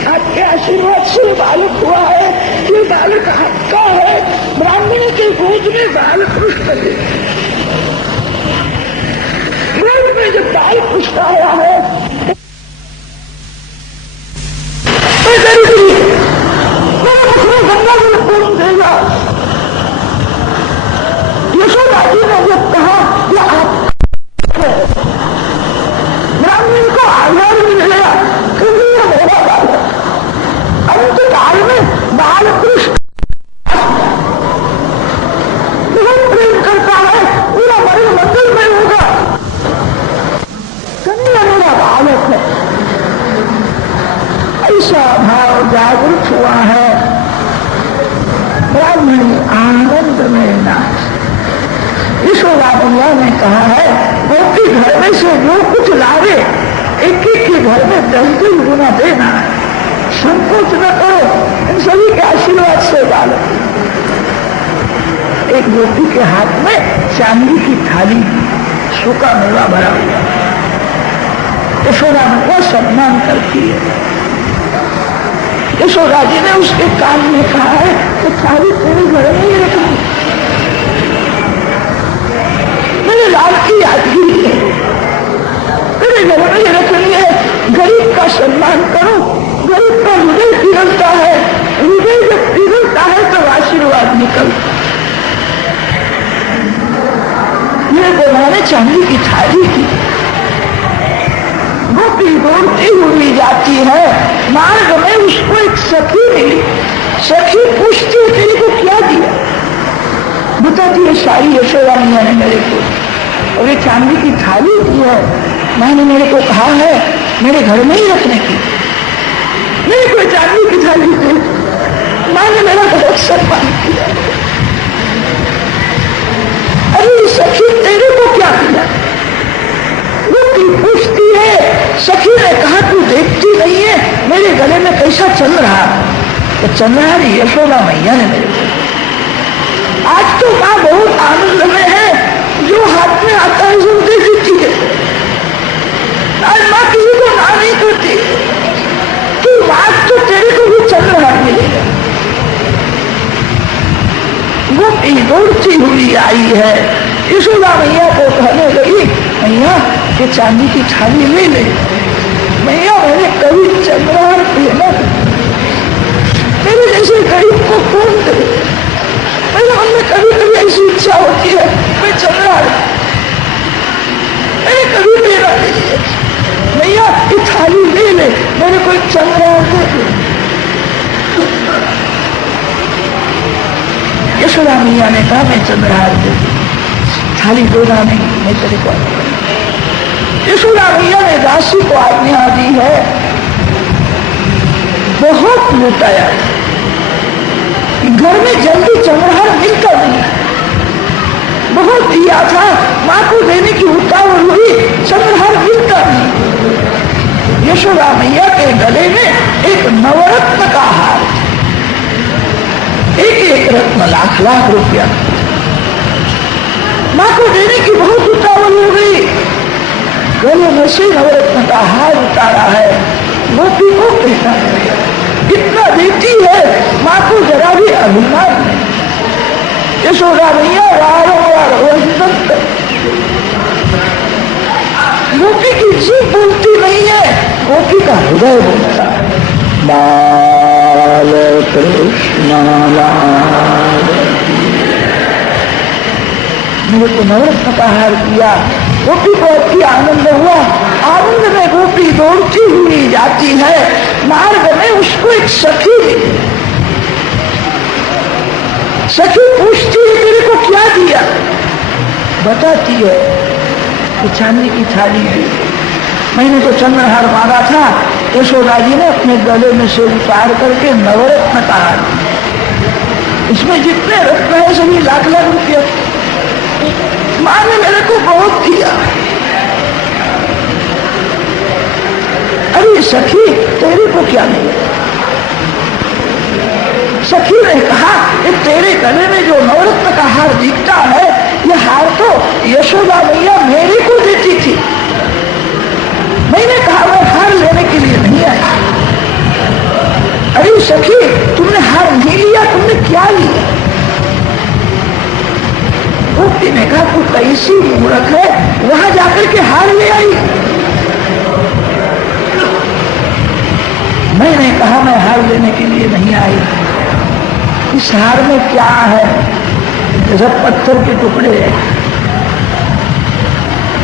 आपके आशीर्वाद से बालक हुआ है, ये बालक आपका है। ब्राह्मण के गोद में बाल कृष्ण थे। गोद में जब बाल कृष्ण आया है गंगा जल पूर्ण देगा। यशोदा जी ने जब कहा कि आप ब्राह्मण को आधार मिलेगा क्योंकि यह मेरा बालक अंत काल में बाल कृष्ण बहुत प्रेम करता है, पूरा बड़े मंदिर में होगा, कन्या मेरा बालक है। ऐसा भाव जागृत हुआ है। ब्राह्मणी आनंद में नाच। यशोदा मैया ने कहा है गोपी घर में से जो कुछ लावे एक एक के घर में 10 गुना देना है, संकोच न करो, इन सभी के आशीर्वाद से डालो। एक गोपी के हाथ में चांदी की थाली सूखा मेवा भरा हुआ। यशोदा मैया सम्मान करती है। यशोदा जी ने उसके कान में कहा है कि थाली तेरे घर में ही रखनी, मेरे लाल की यादगिरी है, तेरे घर में ही रखनी है। गरीब का सम्मान करो, गरीब का हृदय पिघलता है, हृदय जब पिघलता है तो आशीर्वाद निकलता। ये बनाने चांदी की थाली थी। गोपी दौड़ती हुई जाती है, मार्ग में उसको एक सखी मिली। सखी पूछती है तेरे को क्या दिया? बताती है सारी यशोदा मैया ने मेरे को, और ये चांदी की थाली दी है, मैंने मेरे को कहा है मेरे घर में ही रखने की, मेरे को चांदी की थाली दे। मैंने मेरा बहुत सम्मान किया। अरे सखी तेरे को क्या दिया? पूछती है। सखी ने कहा तू देखती नहीं है मेरे गले में कैसा चल रहा? तो चल रहा है यशोदा मैया ने मेरे को। आज तो माँ बहुत आनंद में है, जो हाथ में आता है सब दे देती है। आज माँ किसी को ना नहीं करती कि आज तो तेरे को भी चल रहा मिलेगा। वो दौड़ती हुई आई है, यशोदा मैया को कहने लगी मैया ये चांदी की थाली ले ले। मैया मैंने कभी चंद्रहार पहना, मेरे जैसे गरीब को कौन दे? मेरे मन में कभी कभी ऐसी इच्छा होती है मैं चंद्रहार, मैंने कभी पहना नहीं है। मैया ये थाली ले ले, मेरे को एक चंद्रहार दे दे। यशोदा मैया ने कहा मैं चंद्रहार दे, थाली देना नहीं, मैं तेरे को। यशोदा मैया ने दासी को आज्ञा दी है, बहुत लुटाया, घर में जल्दी चंद्रहार मिलता नहीं, बहुत दिया था, माँ को देने की उतावल हुई, चंद्रहार मिलता नहीं। यशोदा मैया के गले में एक नवरत्न का हार, एक रत्न लाख लाख रुपया, माँ को देने की बहुत उतावल हो गई। गले में से नवरत्न का हार उतारा है, गोपी को कहना इतना देती है, माँ को जरा भी अभिमान नहीं। यशोदा मैया वारंवार वंदन करती, गोपी की जीभ बोलती नहीं है, गोपी का हृदय बोलता है। बाल कृष्ण मेरे को नवरत्न का हार दिया। गोपी को अति आनंद हुआ, आनंद में गोपी दौड़ती हुई जाती है। मार्ग में उसको एक सखी मिली। सखी पूछती है तेरे को क्या दिया? बताती है कि चांदी की थाली दी, मैंने तो चंद्रहार मांगा था, यशोदा जी ने अपने गले में से उतार करके नवरत्न का हार दिया। इसमें जितने रत्न है सभी लाख लाख रुपये। माँ ने मेरे को बहुत दिया। अरे सखी तेरे को क्या मिला? सखी ने कहा कि तेरे गले में जो नवरत्न का हार दिखता है, यह हार तो यशोदा मैया मेरे को देती थी। मैंने कहा मैं हार लेने के लिए नहीं आया। अरे सखी, तुमने हार नहीं लिया, तुमने क्या लिया? गोपी ने कहा तू कैसी मूर्ख है, वहां जाकर के हार ले आई। मैंने कहा मैं हार लेने के लिए नहीं आई। इस हार में क्या है? जैसे पत्थर के टुकड़े हैं,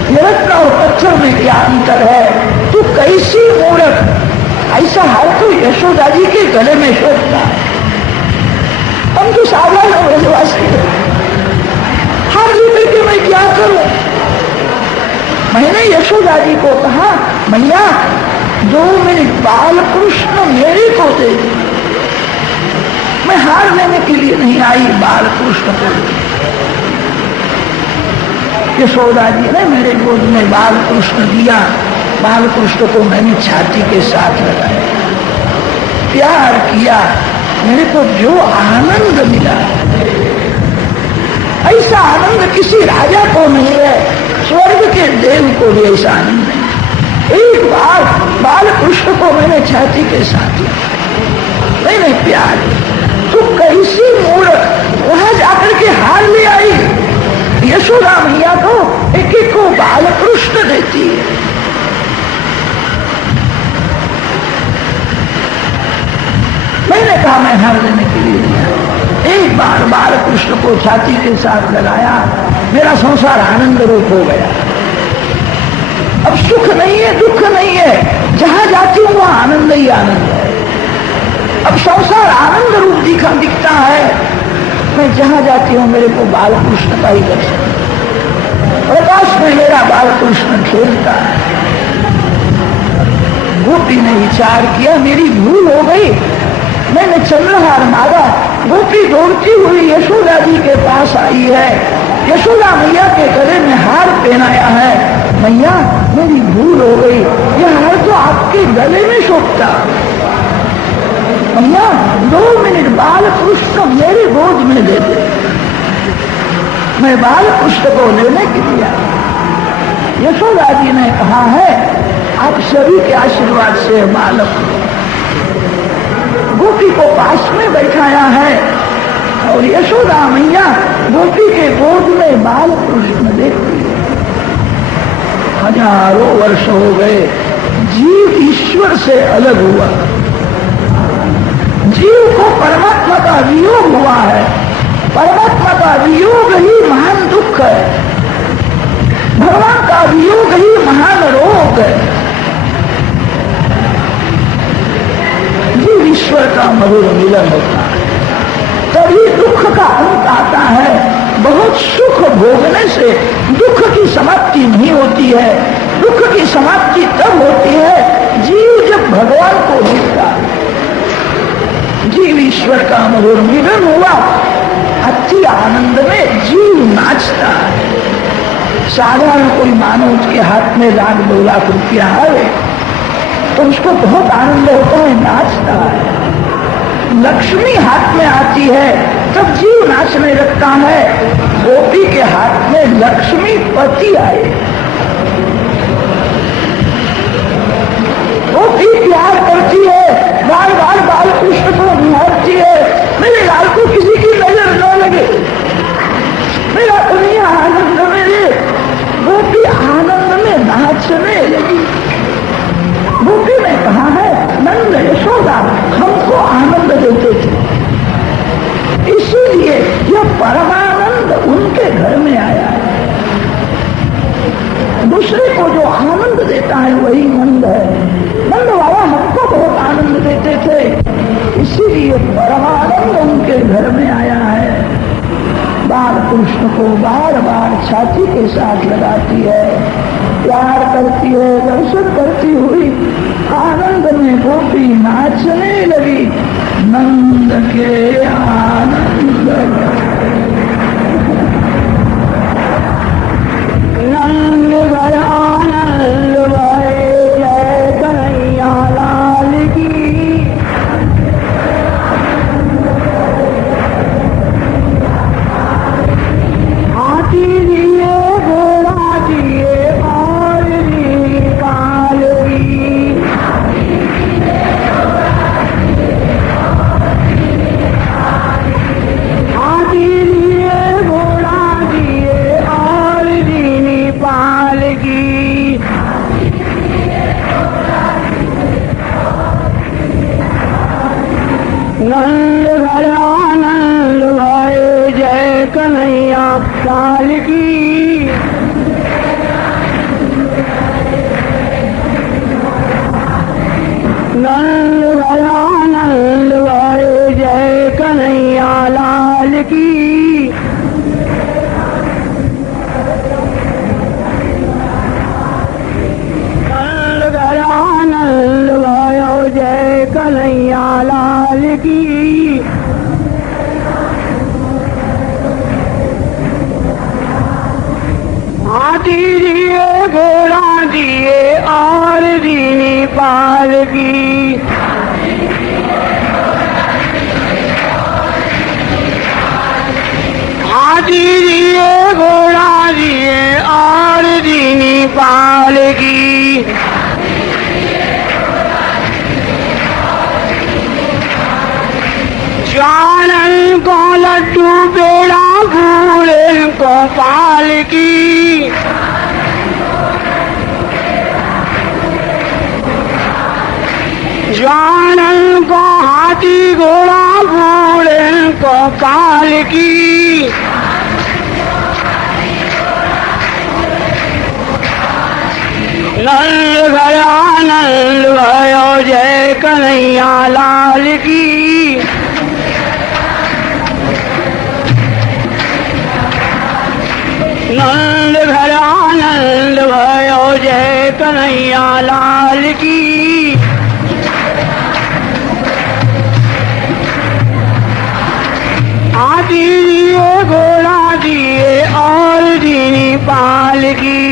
रत्न और पत्थर में क्या अंतर है? तू कैसी मूर्ख, ऐसा हार तो यशोदा जी के गले में शोभता है। हम तो साधारण ब्रजवासी हैं, हार लेकर के मैं क्या करूं? मैंने यशोदा जी को कहा मैया 2 मिनट बाल कृष्ण मेरे को दे। मैं हार लेने के लिए नहीं आई, बाल कृष्ण को। यशोदा जी ने मेरे गोद में बाल कृष्ण दिया। बाल कृष्ण को मैंने छाती के साथ लगाया, प्यार किया। मेरे को जो आनंद मिला, ऐसा आनंद किसी राजा को नहीं है, स्वर्ग के देव को भी ऐसा आनंद नहीं। एक बार बाल कृष्ण को मैंने छाती के साथ लिया, मैंने प्यार। तू कैसी मूर्ख, वहां जाकर के हार ले आई। यशोदा मैया तो एक एक को बाल कृष्ण देती है। मैंने कहा मैं हार लेने के लिए नहीं। एक बार बाल कृष्ण को छाती के साथ लगाया, मेरा संसार आनंद रूप हो गया। अब सुख नहीं है, दुख नहीं है, जहां जाती हूं वहां आनंद ही आनंद है। अब संसार आनंद रूप दिखता है। मैं जहां जाती हूं मेरे को बाल कृष्ण का ही दर्शन, प्रकाश में मेरा बाल कृष्ण खेलता है। गोपी ने विचार किया मेरी भूल हो गई, मैंने चंद्रहार मांगा। गोपी दौड़ती हुई यशोदा जी के पास आई है, यशोदा मैया के गले में हार पहनाया है। मैया मेरी भूल हो गई, यह हार तो आपके गले में शोभता। मैया 2 मिनट बाल कृष्ण मेरे गोद में दे दे। मैं बाल कृष्ण को लेने के लिए आया। यशोदा जी ने कहा है आप सभी के आशीर्वाद से बालक। गोपी को पास में बैठाया है और यशोदा मैया गोपी के गोद में बाल कृष्ण देखती है। हजारों वर्ष हो गए, जीव ईश्वर से अलग हुआ, जीव को परमात्मा का वियोग हुआ है। परमात्मा का वियोग ही महान दुख है, भगवान का वियोग ही महान रोग है। जीव ईश्वर का मधुर मिलन होता है, तभी दुख का अंत आता है। बहुत सुख भोगने से दुख की समाप्ति नहीं होती है। दुख की समाप्ति तब होती है जीव जब भगवान को देखता है। जीव ईश्वर का मधुर मिलन हुआ, अति आनंद में जीव नाचता है। साधारण कोई मानो उसके हाथ में 1,00,000-2 लाख रुपया है तो उसको बहुत आनंद होता है, नाचता है। लक्ष्मी हाथ में आती है तब जीव नाचने लगता है। गोपी के हाथ में लक्ष्मी पति आए, गोपी प्यार करती है, बार बार बाल कृष्ण को निहारती है। मेरे लाल को किसी की नजर न लगे, मेरा दुनिया आनंद में रहे। गोपी आनंद में नाचने लगी। गोपी ने कहा है नंद यशोदा हमको आनंद देते थे, इसीलिए यह परमानंद उनके घर में आया है। दूसरे को जो आनंद देता है वही नंद है। नंद बाबा हमको बहुत आनंद देते थे, इसीलिए परमानंद उनके घर में आया है। बाल कृष्ण को बार बार छाती के साथ लगाती है, प्यार करती है, दर्शन करती हुई आनंद में गोपी नाचने लगी। नंद के आनंद नंद गया आनंद भरे, जय कन्हैया लाल की। हाथी दिए घोड़ा दिए और काल नंद घर आनंद भय जय कन्हैया लाल की। नंद घर आनंद भय जय कन्हैया लाल की। नंद घर आनंद भय जय कन्हैया लाल की। हाथी दिए घोड़ा दिए और दीनी पाल की। हाथी दिए घोड़ा दिए और दीनी पाल की। जानन को लड्डू पेड़ा फूल को पाल की। जानन को हाथी घोड़ा फूल को पाल की। नंद घर आनंद भयो जय कन्हैया लाल की। नंद घर आनंद भयो जय कन्हैया लाल की। हाथी दिए घोड़ा दिए और दीनी पाल की।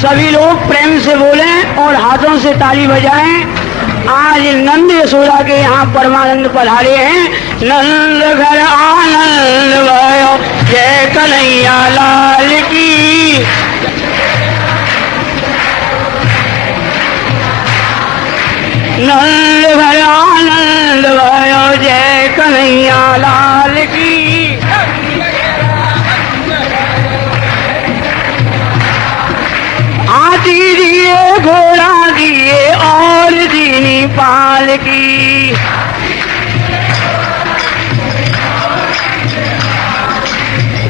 सभी लोग प्रेम से बोलें और हाथों से ताली बजाएं। आज नंद यशोदा के यहाँ परमानंद पधारे हैं। नंद घर आनंद भयो जय कन्हैया लाल की। नंद घर आनंद भयो जय कन्हैया लाल की। हाथी दिए घोड़ा दिए और दीनी पाल की।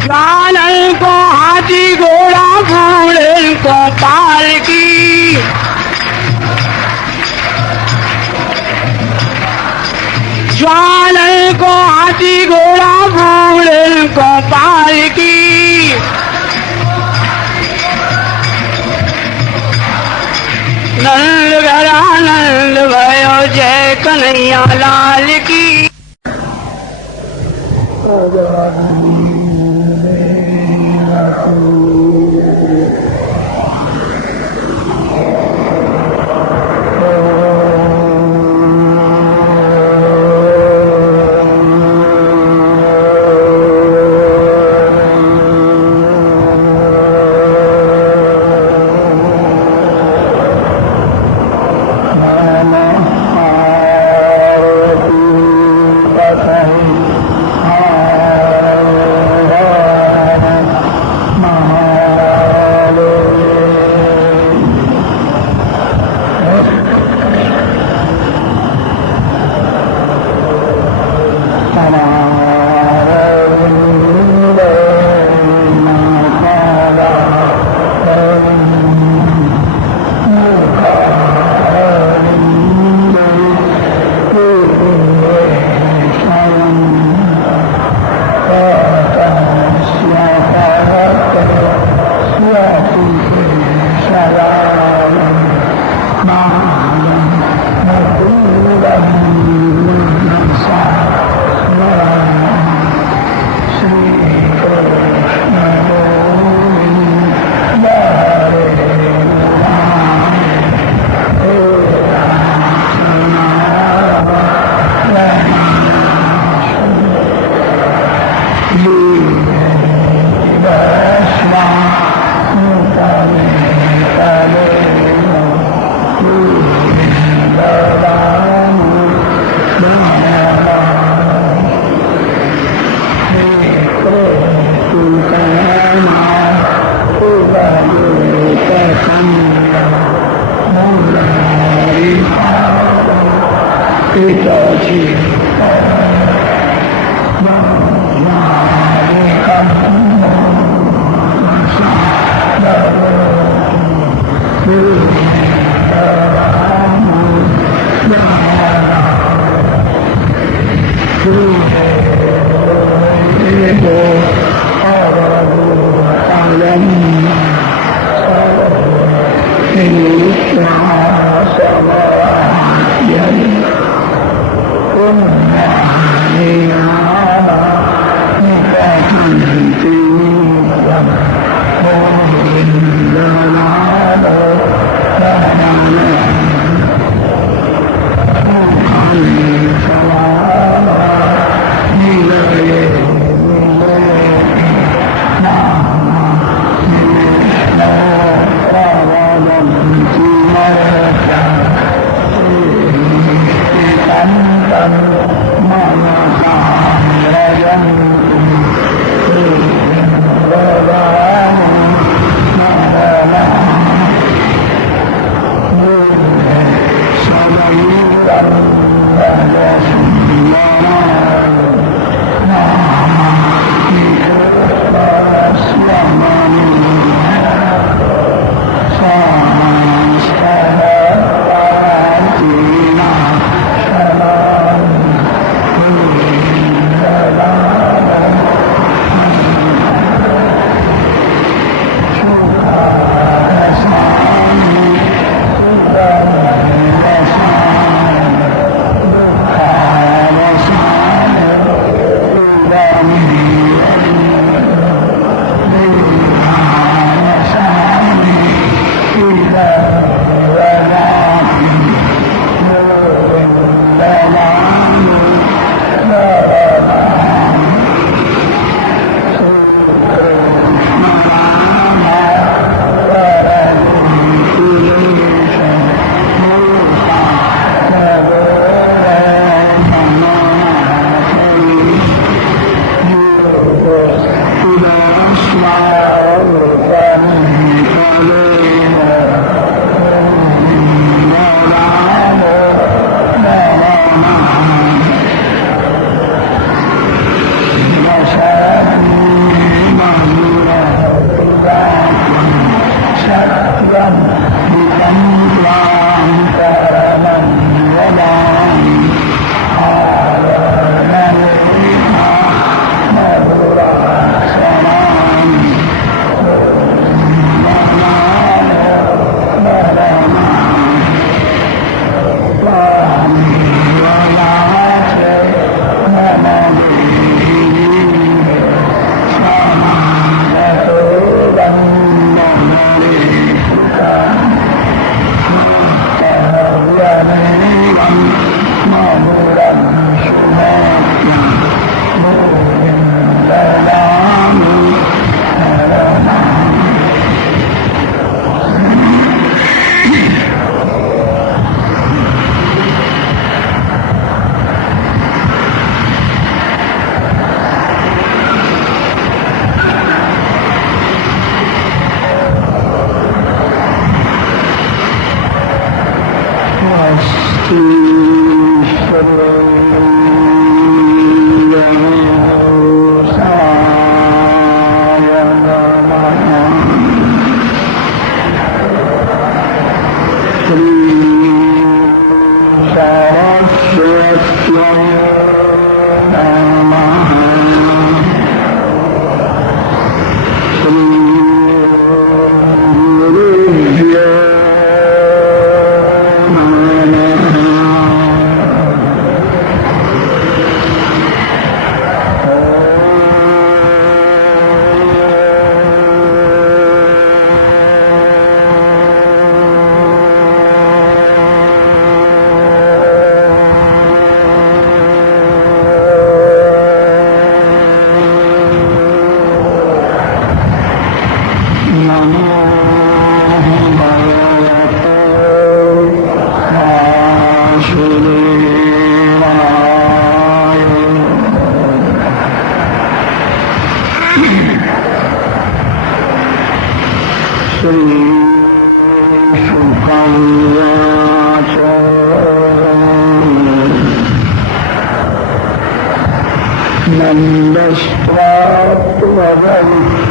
जानन को हाथी घोड़ा फूल को पाल की। जानन को हाथी घोड़ा फूल को पाल की। नंद घर आनंद भयो जय कन्हैया लाल की।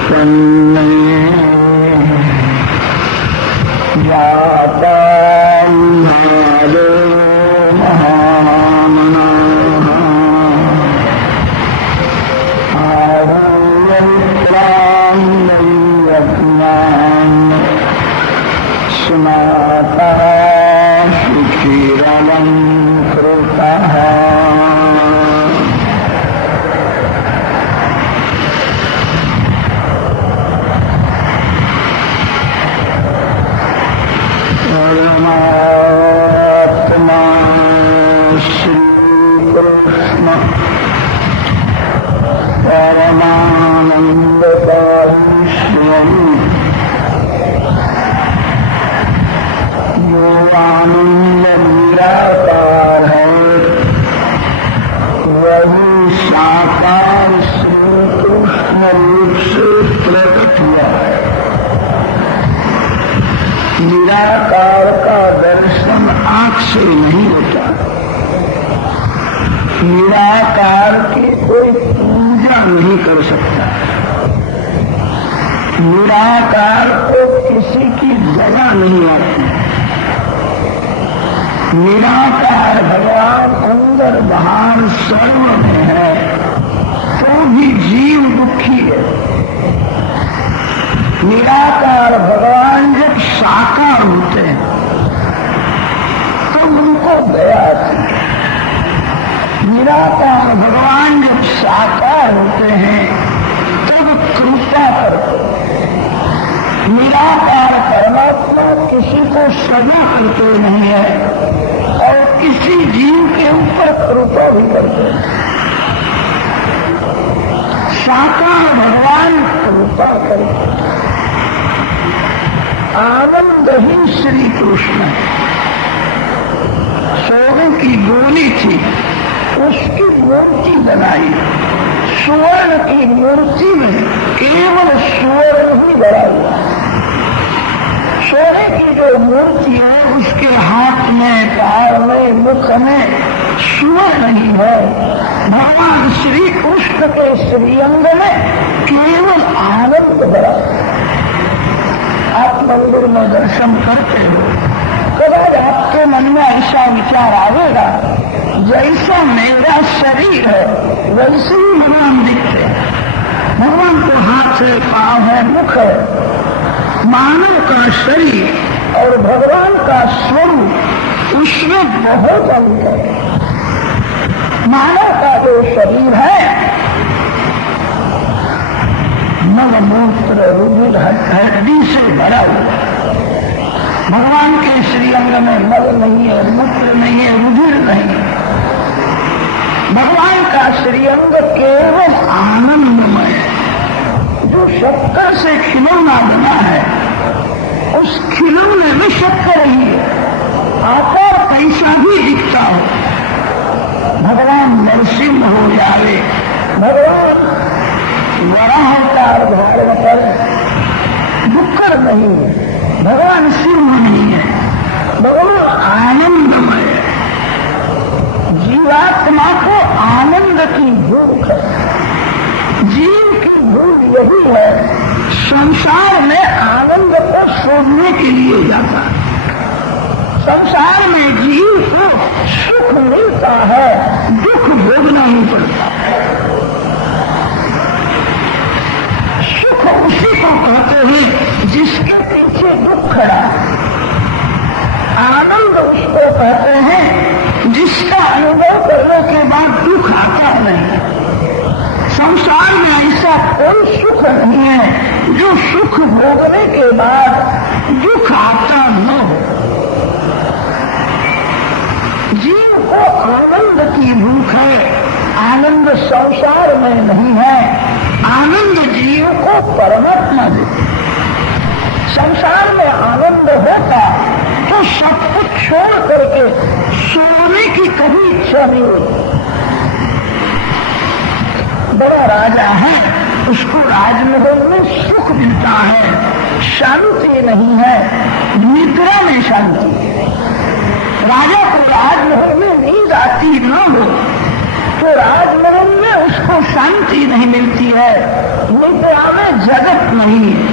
प्रसन्न जाता भादो महामना सुनाता सुखीरलंकृता परमात्मा श्री कृष्ण परमानंद जो आनंद निराकार है वही साकार श्री कृष्ण रूप से प्रकट हुआ है। निराकार का दर्शन आंख से नहीं होता। निराकार की कोई पूजा नहीं कर सकता। निराकार को किसी की जगह नहीं आती। निराकार भगवान अंदर बाहर सर्व में है, तो भी जीव दुखी है। निराकार भगवान जब साकार होते हैं तो उनको दया आती है। निराकार भगवान जब साकार होते हैं तब कृपा करते हैं। निराकार परमात्मा किसी को सजा करते नहीं है और किसी जीव के ऊपर कृपा भी करते हैं। साकार भगवान कृपा करते हैं। आनंद ही श्री कृष्ण। सोने की गोली थी, उसकी मूर्ति बनाई। सुवर्ण की मूर्ति में केवल सुवर्ण ही भरा हुआ। सोने की जो मूर्ति है उसके हाथ में, पैर में, मुख में सुवर्ण नहीं है। भगवान श्री कृष्ण के श्रीअंग में केवल आनंद भरा। आप मंदिर में दर्शन करते हो, कदाच आपके मन में ऐसा विचार आवेगा जैसा मेरा शरीर है वैसे ही भगवान दिखते हैं। भगवान को हाथ है, पांव है, मुख है। मानव का शरीर और भगवान का स्वरूप उसमें बहुत अंतर है। मानव का जो शरीर है मलमूत्र रुधिर हड्डी से भरा हुआ। भगवान के श्रीअंग में मल नहीं है, मूत्र नहीं है, रुधिर नहीं है। भगवान का श्रीअंग केवल आनंदमय है। जो शक्कर से खिलौना बना है उस खिलौने में शक्कर ही है। आकार पैसा भी दिखता हो, भगवान नरसिंह हो जावे, भगवान वराह अवतार धारण कर डुक्कर नहीं है, भगवान सिंह नहीं है, भगवान आनंदमय है। जीवात्मा को आनंद की भूख है। जीव की भूख यही है, संसार में आनंद को शोधने के लिए जाता है। संसार में जीव को सुख मिलता है, दुख भोगना नहीं पड़ता। सुख उसी को कहते हैं जिसके पीछे दुख खड़ा। आनंद उसको कहते हैं जिसका अनुभव करने के बाद दुख आता नहीं। संसार में ऐसा कोई सुख नहीं है जो सुख भोगने के बाद दुख आता न हो। जीव को आनंद की भूख है, आनंद संसार में नहीं है। आनंद जीव को परमात्मा देते। संसार में आनंद होता तो सब कुछ छोड़ करके सोने की कभी इच्छा नहीं होती। बड़ा राजा है, उसको राजमहल में सुख मिलता है, शांति नहीं है, निद्रा में शांति है। राजा को राजमहल में नींद आती न हो तो राजमहल में उसको को शांति नहीं मिलती है। निद्रा में जगत नहीं है।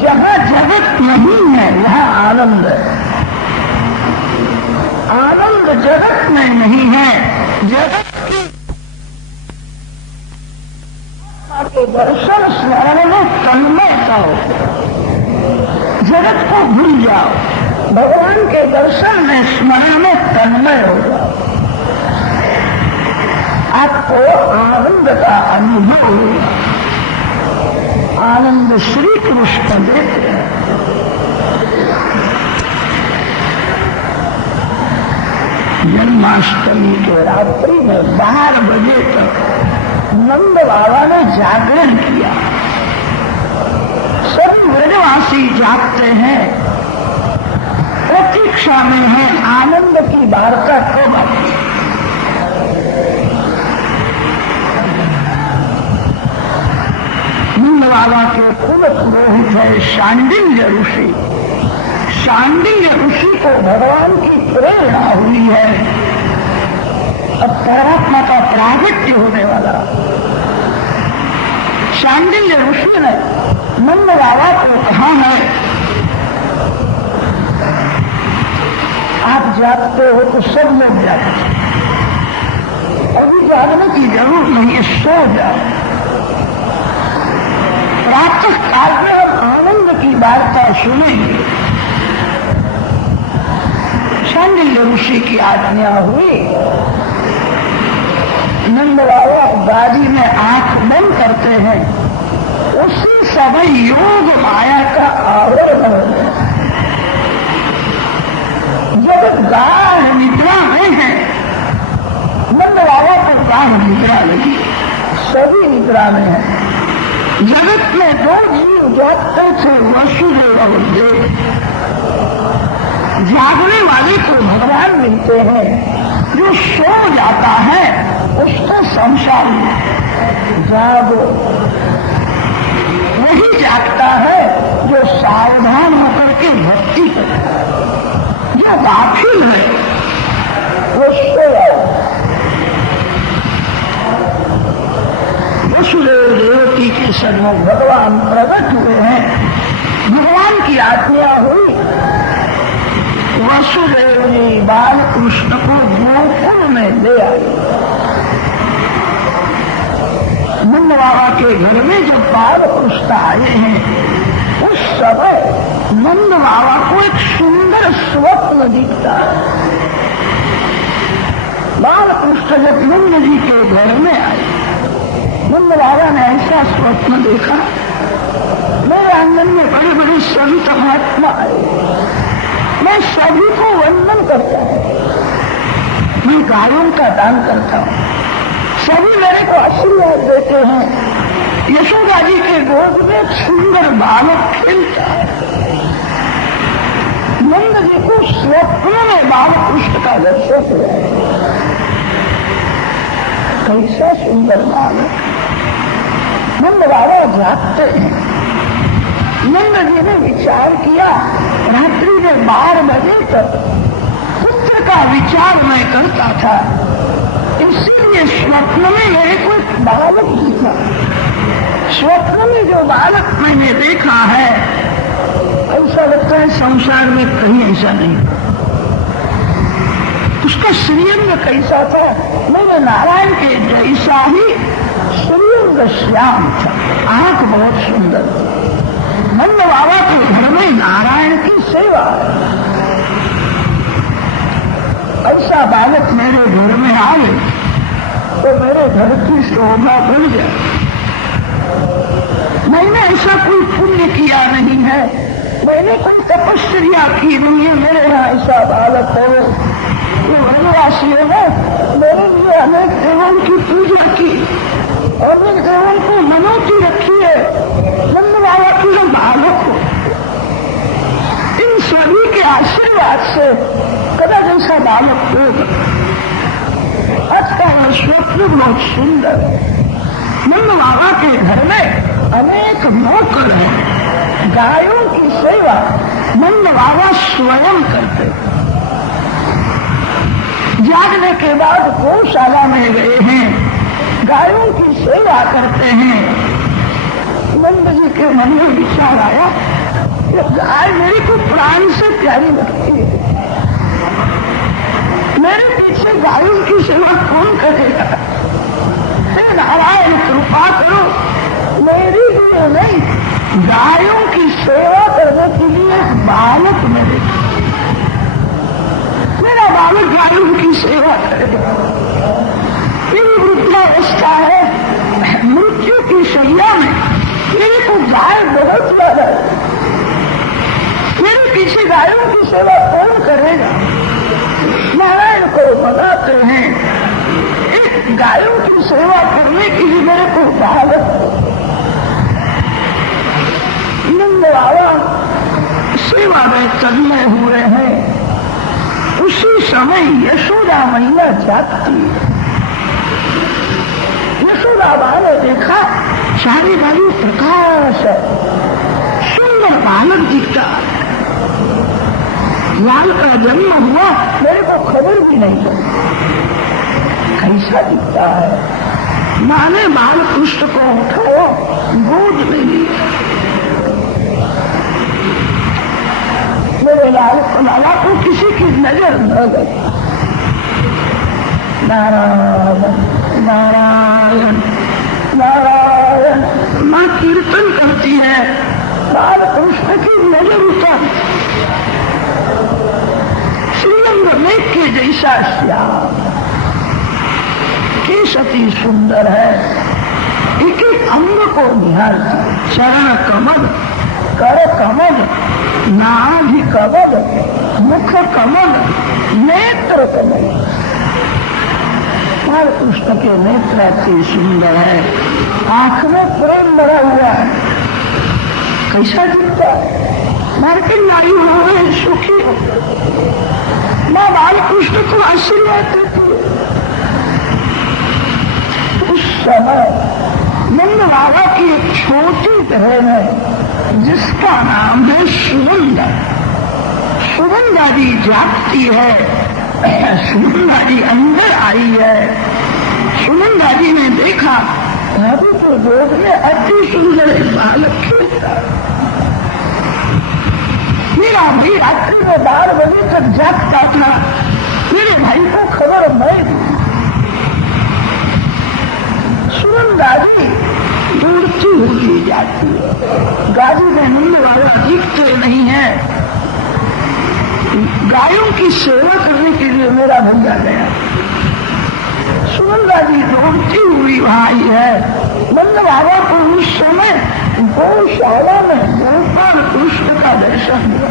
जहां जगत नहीं है वहां आनंद है। आनंद जगत में नहीं है। जगत के दर्शन स्मरण में तन्मयता हो। जगत को भूल जाओ, भगवान के दर्शन में स्मरण में तन्मय हो जाओ। आपको आनंद का अनुभव होगा। आनंद श्री कृष्ण देते हैं। जन्माष्टमी के रात्रि में 12 बजे तक नंद बाबा ने जागरण किया। सभी ब्रजवासी जागते हैं, प्रतीक्षा में है आनंद की वार्ता कब आती। नंद बाबा के कुल पुरोहित है शांडिल्य ऋषि। शांडिल्य ऋषि को भगवान की प्रेरणा हुई है। अब परमात्मा का प्रागट्य होने वाला। शांडिल्य ऋषि ने नंद बाबा को कहा है, आप जागते हो तो सब लोग जागते, अभी जागने की जरूरत नहीं है, सो जाओ। प्रातः काल में हम आनंद की वार्ता सुनेंगे। शांडिल्य ऋषि की आज्ञा हुई। नंद बाबा गाड़ी में आंख बंद करते हैं। उसी समय योग माया का आवरण हो गया। जब गाढ़ निद्रा में है, नंद बाबा को गाढ़ निद्रा लगी। सभी निद्रा में है। जगत में 2 जीव जागते थे, वसुदेव और देव। जागने वाले को भगवान मिलते हैं। जो सो जाता है उसको संसार जागो। वही जागता है जो सावधान होकर के भक्ति करता है। जो गाफिल है वो सो जाओ। वसुदेव देवकी के सन्मुख भगवान प्रकट हुए हैं। भगवान की आज्ञा हुई। वसुदेव जी बाल कृष्ण को गोकुल में ले आए। नंद बाबा के घर में जो बाल कृष्ण आए हैं, उस समय नंद बाबा को एक सुंदर स्वप्न दिखता है। बाल कृष्ण जब नंद जी के घर में आए, नंद बाबा ने ऐसा स्वप्न देखा, मेरे आंगन में बड़े बड़े संत महात्मा आए। मैं सभी को वंदन करता हूँ। मैं गायों का दान करता हूँ। सभी मेरे को आशीर्वाद देते हैं। यशोदा जी के गोद में सुंदर बालक खेलता है। नंद जी को स्वप्न में बाल कृष्ण का दर्शन हुआ। कैसा सुंदर बालक। नंद बाबा जागते हैं। नंद जी ने विचार किया, रात्रि में 12 बजे तक पुत्र का विचार मैं करता था, इसीलिए स्वप्न में मेरे को एक बालक दिखा। स्वप्न में जो बालक मैंने देखा है, ऐसा लगता है संसार में कहीं ऐसा नहीं। उसका श्रीअंग कैसा था, मेरे नारायण के जैसा ही श्रीअंग श्याम था। आंख बहुत सुंदर थी। नंद बाबा के घर में नारायण की सेवा है। ऐसा बालक मेरे घर में आए तो मेरे घर की शोभा बढ़ जाए। मैंने ऐसा कोई पुण्य किया नहीं है, मैंने कोई तपस्या की नहीं है, मेरे यहाँ ऐसा बालक हो। ये वनवासियों ने मेरे लिए अनेक देवों की पूजा की, अनेक देवों को मनोती रखी है। नंद बाबा की जो बालक हो, इन सभी के आशीर्वाद से कदा जैसा बालक होगा। आज का यह स्वप्न बहुत सुंदर है। नंद बाबा के घर में अनेक नौकर हैं। गायों की सेवा नंद बाबा स्वयं करते। जागने के बाद गौशाला में गए हैं, गायों की सेवा करते हैं। नंद जी के मन में विचार आया, गाय मेरी को प्राण से प्यारी लगती है, मेरे पीछे गायों की सेवा कौन करेगा? हे नारायण कृपा करो, मेरी लिए नहीं, गायों की सेवा करने के लिए एक बालक मेरा बालक गायों की सेवा करेगा। मेरी वृद्धावस्था है, मृत्यु की शैया में मेरे को गाय बहुत ज्यादा है, मेरे पीछे गायों की सेवा कौन करेगा? नारायण को बताते हैं, एक गायों की सेवा करने के लिए मेरे को बालक। नंद बाबा सेवा में तन्मय हुए हैं। उसी समय यशोदा मैया जागती है। यशोदा माँ ने देखा चारे बाजू प्रकाश है, सुंदर बालक दिखता है। लाल का जन्म हुआ, मेरे को खबर भी नहीं पड़ी कैसा दिखता है। माँ ने बाल पुष्ट को उठाया, गोद में लिया। मेरे लाला को किसी की नजर न लगी। नारायण नारायण नारायण माँ कीर्तन करती है, बाल कृष्ण की नजर उतर। श्रीअंग मेघ के जैसा श्याम, केशती सुंदर है, एक एक अंग को निहारती। चरण कमल, कर कमल, नाभि कमल, मुख कमल, नेत्र कमल। हर कृष्ण के नेत्र अति सुंदर है, आंख में प्रेम भरा हुआ है, कैसा दिखता है। मार्किन नारी हो गए, सुखी हो। माँ बाल कृष्ण को आशीर्वाद देती है। उस समय नंद बाबा की एक छोटी बहन है जिसका नाम है सुनंदा। सुनंदा जी जागती है। सुनंदा जी अंदर आई है। सुनंदा जी ने देखा अभी तो गोद में अति सुंदर बालक खेलता। मेरा भाई रात्रि में 12 बजे तक जागता था, मेरे भाई को खबर नहीं दी। सुनंदा जी दौड़ती हुई जाती है। गाड़ी में नंद बाबा दिखते नहीं है। गायों की सेवा करने के लिए मेरा भैया गया। सुनंदा जी दौड़ती हुई भाई है। नंद बाबा को उस समय गौशाला में गोपाल कृष्ण का दर्शन हुआ।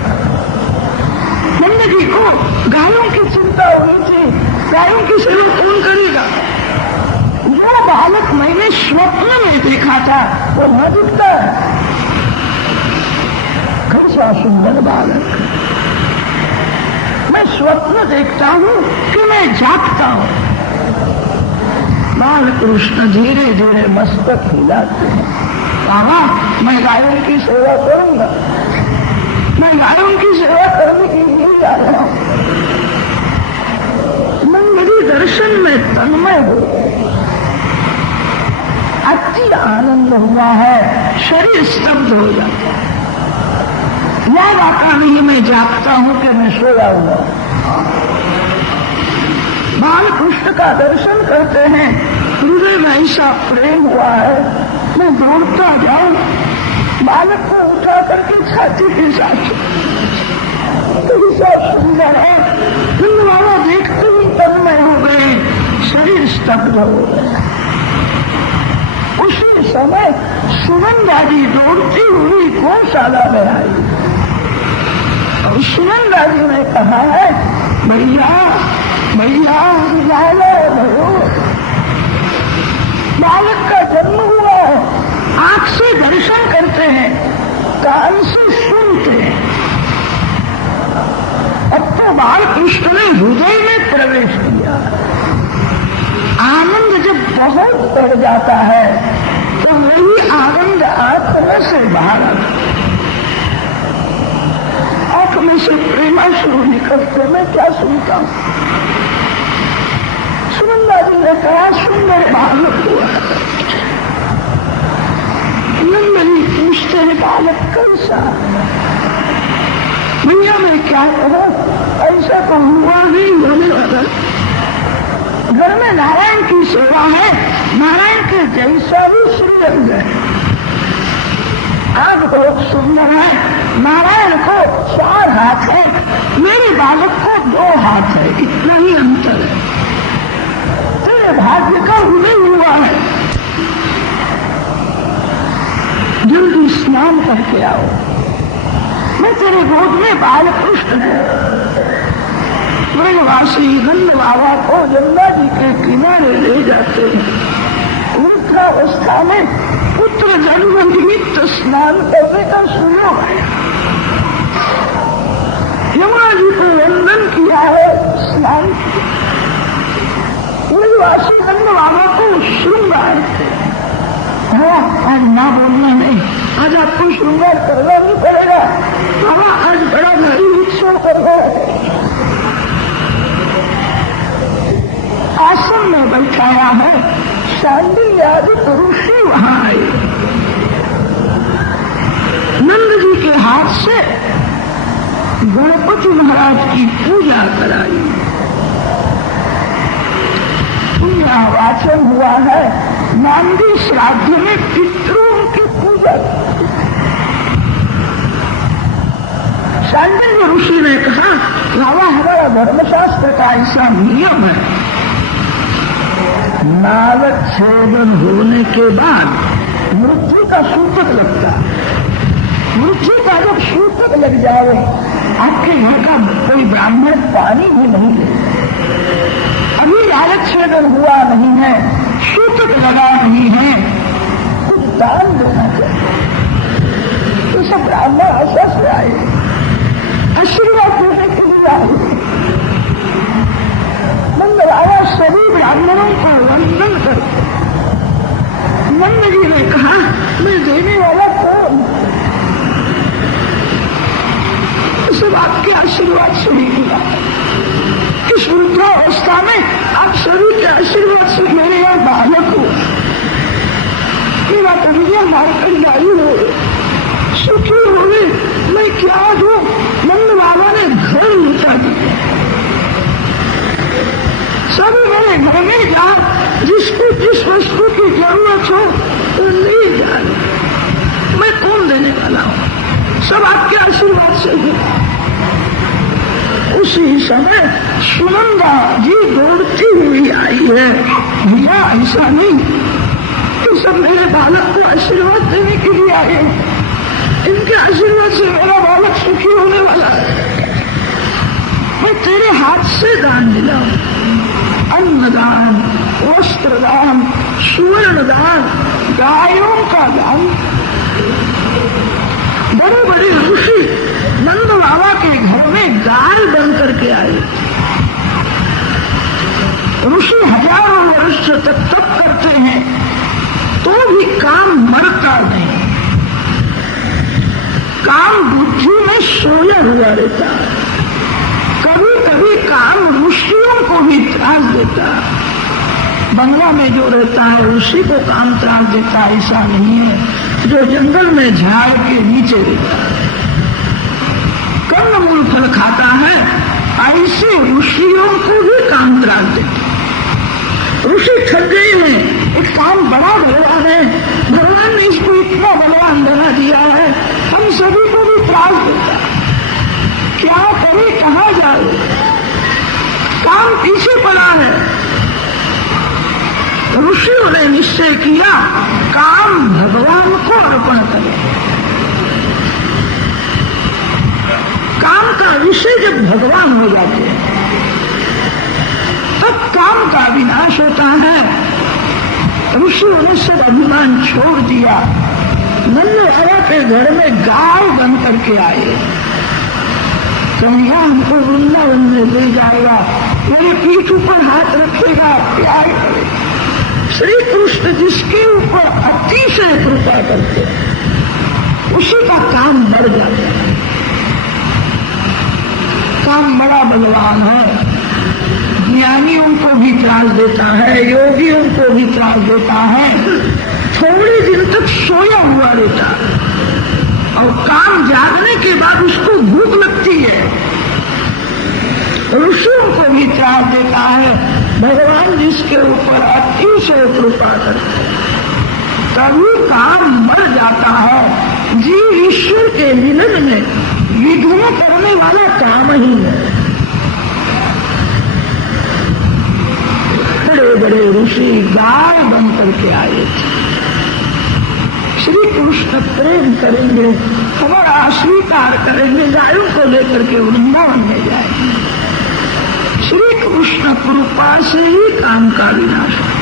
नंद जी को गायों की चिंता हुई थी, गायों की सेवा कौन करेगा? जो बालक मैंने स्वप्न में देखा था वो न दिखता है। कैसा सुंदर बालक। मैं स्वप्न देखता हूँ कि मैं जागता हूँ। बाल कृष्ण धीरे धीरे मस्तक हिलाते हैं। बाबा मैं गायों की सेवा करूंगा, मैं गायों की सेवा करने के लिए आ रहा हूँ। मंगली दर्शन में तन्मय हो गए। अति आनंद हुआ है, शरीर स्तब्ध हो जाता है। याद आता नहीं मैं जागता हूँ कि मैं सोया हुआ। बाल कृष्ण का दर्शन करते हैं, हृदय में ऐसा प्रेम हुआ है, मैं दौड़ता जाऊं, बालक को उठा करके छाती के साथ। ऐसा सुंदर है। नंद बाबा देखते ही तन्मय हो गए, शरीर स्तब्ध हो गया। उसी समय सुनंदा जी दौड़ती हुई गौशाला में आई और सुनंदा जी ने कहा है, भैया भैया भयो, बालक का जन्म हुआ है। आंख से दर्शन करते हैं, कान से सुनते हैं। अब तो बाल कृष्ण ने हृदय में प्रवेश किया। आनंद जब बहुत बढ़ जाता है तो वही आनंद आंख में से बाहर आता है। आंख में से प्रेमाश्रु निकलते मैं क्या सुनता हूँ। नंदा जी ने कहा सुंदर बालक हुआ। नंदा जी पूछते हैं बालक कैसा? भैया मैं क्या करूं, ऐसा तो हुआ नहीं होने वाला। घर में नारायण की सेवा है, नारायण के जैसा भी श्रीअंग है। आप लोग सुंदर है, नारायण को 4 हाथ है, मेरे बालक को 2 हाथ है, इतना ही अंतर है। तेरे भाग्य का उदय हुआ है, जल्दी स्नान करके आओ। मैं तेरे गोद में बालकृष्ण है। ब्रजवासी नंद बाबा को यमुना जी के किनारे ले जाते हैं। वृद्धावस्था में पुत्र जन्म निमित्त स्नान करने का सुनो है। यमुना जी को वंदन किया है, स्नान किया। ब्रजवासी नंद बाबा को श्रृंगार थे। आज ना बोलना नहीं, आज आपको श्रृंगार करना नहीं पड़ेगा। बाबा आज बड़ा भारी उत्सव करना है। आश्रम में बैठाया है, शांडिल्य आदि ऋषि वहां आए। नंद जी के हाथ से गणपति महाराज की पूजा कराई। पुण्य वाचन हुआ है, नांदी श्राद्ध में पितरों की पूजा। शांडिल्य ऋषि ने कहा बाबा हमारा धर्मशास्त्र का ऐसा नियम है, नालक छेदन होने के बाद मृत्यु का सूतक लगता है। मृत्यु का जब सूतक लग जाए, आपके घर का कोई ब्राह्मण पानी भी नहीं ले। अभी नालक छेदन हुआ नहीं है, सूतक लगा नहीं है, कुछ दान देना चाहिए। तो सब ब्राह्मण आशा से आए, आशीर्वाद देने के लिए आए। नंद बाबा सभी ब्राह्मणों को वंदन करते। नंद जी ने कहा मैं देने वाला कौन? सब आपके आशीर्वाद से ही मिला। इस वृद्धावस्था में आप सभी के आशीर्वाद से मेरे यहाँ बालक हो। मेरा कन्या मार्कंडायी हो, सुखी हो गए। मैं क्या दूं? नंद बाबा ने घर लुटा दिया। सभी मेरे घर में जा, जिसको जिस वस्तु की जरूरत हो तो ले जा। मैं कौन देने वाला हूं? सब आपके आशीर्वाद से ही। उसी समय सुनंदा जी दौड़ती हुई आई है। भैया ऐसा नहीं, ये सब मेरे बालक को आशीर्वाद देने के लिए आए। इनके आशीर्वाद से मेरा बालक सुखी होने वाला है। मैं तेरे हाथ से दान दिलाऊं, अन्नदान, वस्त्रदान, सुवर्ण दान, गायों का दान। बड़े बड़े ऋषि नंद बाबा के घर में गाय बन करके आए। ऋषि हजारों वर्ष तक तप करते हैं तो भी काम मरता नहीं। काम बुद्धि में सोया हुआ रहता है। कभी कभी काम ऋषियों को भी त्रास देता है। बंगला में जो रहता है उसी को काम त्रास देता, ऐसा नहीं है जो जंगल में झाड़ के नीचे रहता है, कंदमूल फल खाता है, ऐसे ऋषियों को भी काम त्रास देता। ऋषि थक गए हैं, एक काम बड़ा बलवान है, भगवान ने इसको इतना बलवान बना दिया है, हम सभी को भी त्रास देता। क्या करे, कहाँ जाए? काम पीछे पड़ा है। ऋषियों ने निश्चय किया काम भगवान को अर्पण करें। काम का विषय जब भगवान हो जाते हैं तब काम का विनाश होता है। ऋषियों ने सब अभिमान छोड़ दिया। नंद बाबा के घर में गाय बन करके आए। कन्या हमको वृंदावन में ले जाएगा, मेरे पीठ ऊपर हाथ रखेगा, प्यार करेगा। श्री कृष्ण जिसके ऊपर अतिशय कृपा करते उसी का काम बढ़ जाता है। काम बड़ा बलवान है, ज्ञानियों को भी त्रास देता है, योगियों को भी त्रास देता है, थोड़े दिन तक सोया हुआ रहता और काम जागने के बाद उसको भूख लगती है। ऋषियों को भी त्रास देता है। भगवान जिसके ऊपर अतिशय कृपा करते तभी काम मर जाता है। जीव ईश्वर के मिलन में विघ्न करने वाला काम ही है। बड़े बड़े ऋषि गाय बन करके आए थे। श्री कृष्ण प्रेम करेंगे, हमारा स्वीकार करेंगे, गायों को लेकर के वृंदावन में जाएंगे। श्री कृष्ण कृपा से ही काम का विनाश है।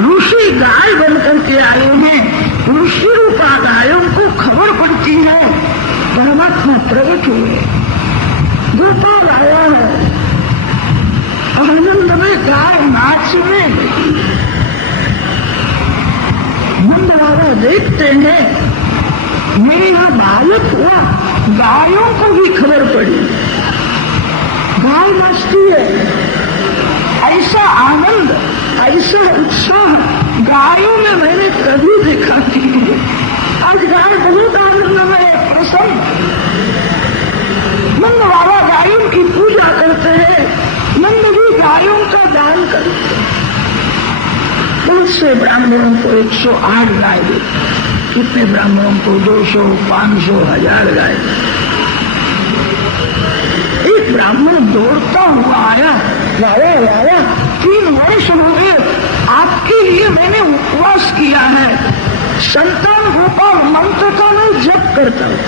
ऋषि गाय बनकर के आए हैं। ऋषि रूपा गायों को खबर पड़ती है परमात्मा प्रकट हुए, गोपाल आया है। आनंद में गाय नाचने लगी। नंद बाबा देखते हैं मेरे यहाँ बालक हुआ। गायों को भी खबर पड़ी, गाय नाचती है। ऐसा आनंद, ऐसा उत्साह गायों में मैंने कभी देखा नहीं। आज गाय बहुत आनंद में प्रसन्न। नंद बाबा गायों की पूजा करते हैं, नंद भी गायों का दान करते हैं। बहुत से ब्राह्मणों को 108 गाय दी। कितने ब्राह्मणों को 200, 500, 1000 गाय। एक ब्राह्मण दौड़ता हुआ आया, लाया लाया 3 वर्ष हो गए, आपके लिए मैंने उपवास किया है, संतान गोपाल मंत्र का मैं जप करता हूँ,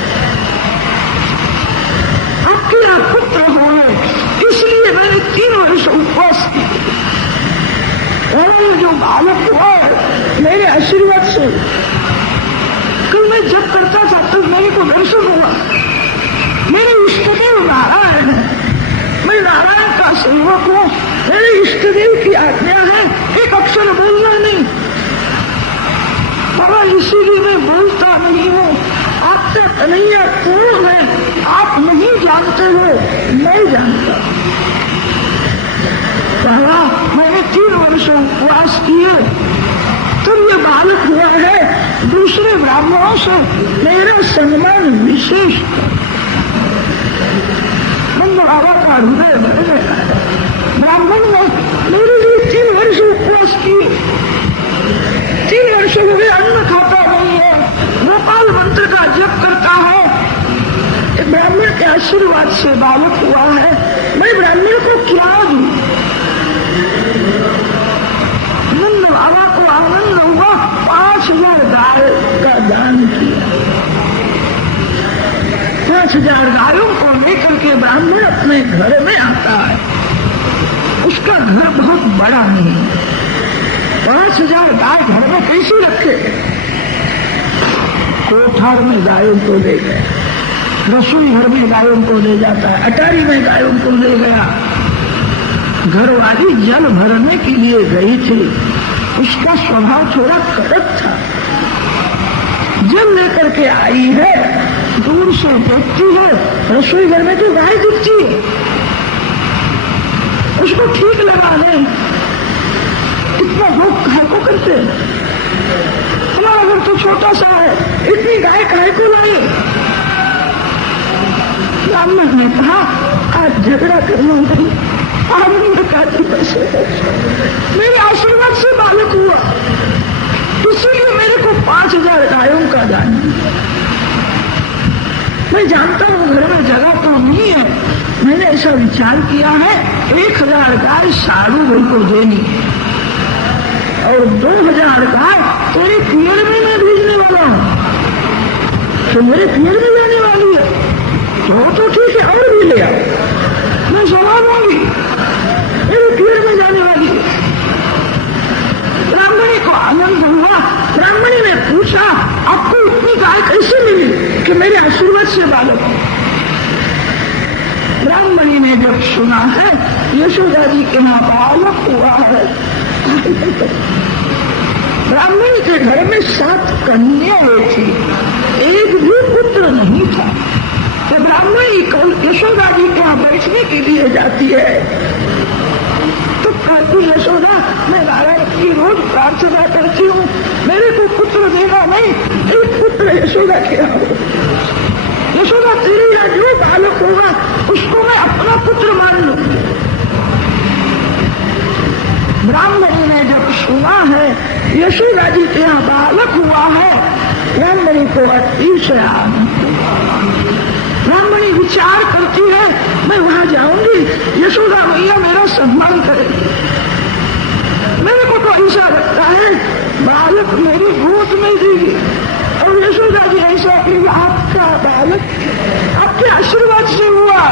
आपके यहाँ पुत्र हुए इसलिए मैंने 3 वर्ष उपवास किया। और जो बालक हुआ मेरे आशीर्वाद से, कल मैं जब करता था तब मेरे को दर्शन हुआ। मेरे इष्टदेव नारायण है, मैं नारायण का सेवक हूँ। मेरे इष्टदेव की आज्ञा है एक अक्षर बोलना नहीं, बाबा इसीलिए मैं बोलता नहीं हूँ। आपका कन्हैया कौन है आप नहीं जानते हो, मैं जानता हूँ। बाबा मैंने 3 वर्ष उपवास किए तब ये बालक हुआ है। दूसरे ब्राह्मणों से मेरा सम्मान विशेष था। नंद बाबा का हृदय बढ़ गया है। ब्राह्मण ने मेरे लिए 3 वर्ष उपवास किए, 3 वर्ष हो गए अन्न खाता नहीं है, गोपाल मंत्र का जप करता है। एक ब्राह्मण के आशीर्वाद से बालक हुआ है, मैं ब्राह्मण को क्या दूं? नंद बाबा को आनंद हुआ, 5000 गाय का दान किया। 5000 गायों को लेकर के ब्राह्मण अपने घर में आता है। उसका घर बहुत बड़ा नहीं है, 5000 गाय घर में कैसे रखे? कोठार में गायों को ले गए, रसोई घर में गायों को ले जाता है, अटारी में गायों को ले गया। घरवाली जल भरने के लिए गई थी, उसका स्वभाव थोड़ा कड़क था। जल लेकर के आई है, दूर से देखती है रसोई घर में तो गाय दिखती है, उसको ठीक लगा नहीं। इतना लोग गाय को करते हैं, हमारा घर तो छोटा सा है, इतनी गाय काहे को लाए? ब्राह्मण ने कहा आज झगड़ा करना नहीं, आनंद का दिवस है, मेरे आशीर्वाद से बालक हुआ, इसीलिए मेरे को 5000 गायों का दान दिया। मैं जानता हूँ घर में जगह तो नहीं है, मैंने ऐसा विचार किया है 1000 गाय साधु भाई को देनी और 2000 गाय तेरे पियर में मैं भेजने वाला हूँ। तो मेरे पियर में जाने वाली है तो ठीक है, और भी ले आओ, मैं सवाल होंगी, मेरे पियर में जाने वाली है। ब्राह्मणी को आनंद हुआ। ब्राह्मणी ने पूछा आपको इतनी गाय कैसे मिली? कि मेरे आशीर्वाद से बालक। ब्राह्मणी ने जब सुना है यशोदा जी के यहाँ बालक हुआ है, ब्राह्मणी के घर में 7 कन्याएं थी, एक भी पुत्र नहीं था। तो ब्राह्मणी यशोदा जी के यहाँ बैठने के लिए जाती है तो कहती यशोदा, मैं नारायण की रोज प्रार्थना करती हूँ, मेरे को पुत्र देना नहीं, एक पुत्र यशोदा के यहाँ। यशोदा तेरे यहाँ जो बालक होगा उसको मैं अपना पुत्र मान लूंगी। ब्राह्मणी ने जब सुना है यशोदा जी के यहाँ बालक हुआ है, ब्राह्मणी को अतिशय आनंद। ब्राह्मणी विचार करती है, मैं वहां जाऊंगी, यशोदा मैया मेरा सम्मान करे। मेरे को तो ऐसा लगता है बालक मेरी गोद में देगी, और यशोदा जी ऐसा कि आपका बालक आपके आशीर्वाद से हुआ।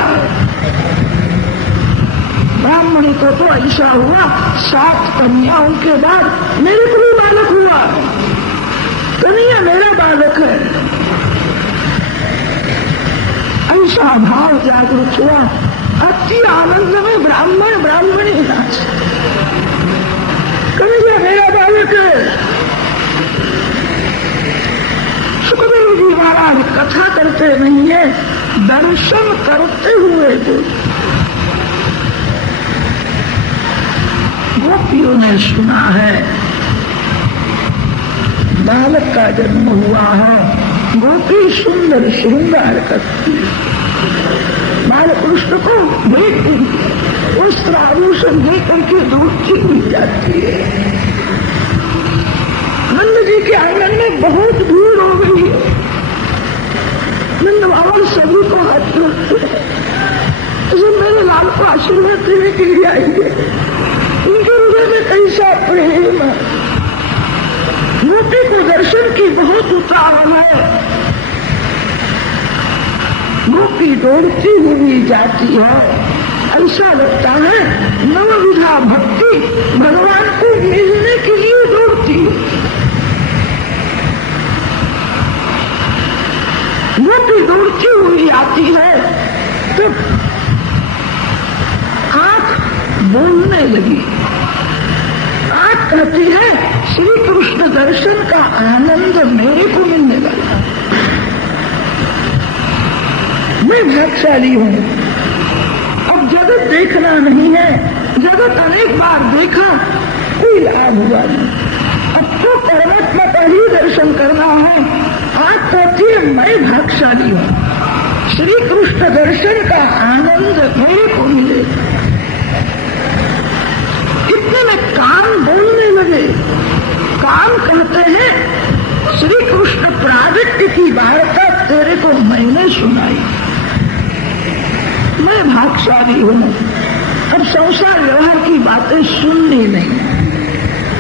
ब्राह्मणी को तो ऐसा हुआ, 7 कन्याओं के बाद मेरे को भी बालक हुआ, कन्या मेरा बालक है, ऐसा भाव जागृत हुआ। अति आनंद में ब्राह्मण ब्राह्मणी नाच, कन्या मेरा बालक है। सुखदेव जी महाराज कथा करते नहीं है, दर्शन करते हुए गोपियों ने सुना है बालक का जन्म हुआ है। गोपी सुंदर श्रृंगार करती है, बाल कृष्ण को देखती, वस्त्र आभूषण देख करके दूर हुई जाती है। नंद जी के आंगन में बहुत भीड़ हो गई है। नंद बाबा सभी को हाथ रखते हैं, मेरे लाल को आशीर्वाद देने के लिए आएंगे। उनके हृदय में कैसा प्रेम है। गोपी को दर्शन की बहुत उतावल है। गोपी दौड़ती हुई जाती है, ऐसा लगता है नवविधा भक्ति भगवान को मिलने के लिए दौड़ती है। गोपी दौड़ती हुई आती है तो आंख बोलने लगी। आंख कहती है श्री कृष्ण दर्शन का आनंद मेरे को मिलने लगा, मैं भाग्यशाली हूँ। अब जगत देखना नहीं है, जगत अनेक बार देखा, कोई लाभ हुआ नहीं। अब तो परमात्मा का ही दर्शन करना है। आज कहती है मैं भाग्यशाली हूँ, श्री कृष्ण दर्शन का आनंद मेरे को मिले। इतने में कान बोलने लगे। कान कहते हैं श्री कृष्ण प्रागट्य की वार्ता तेरे को मैंने सुनाई, मैं भाग्यशाली हूँ। अब संसार व्यवहार की बातें सुननी नहीं,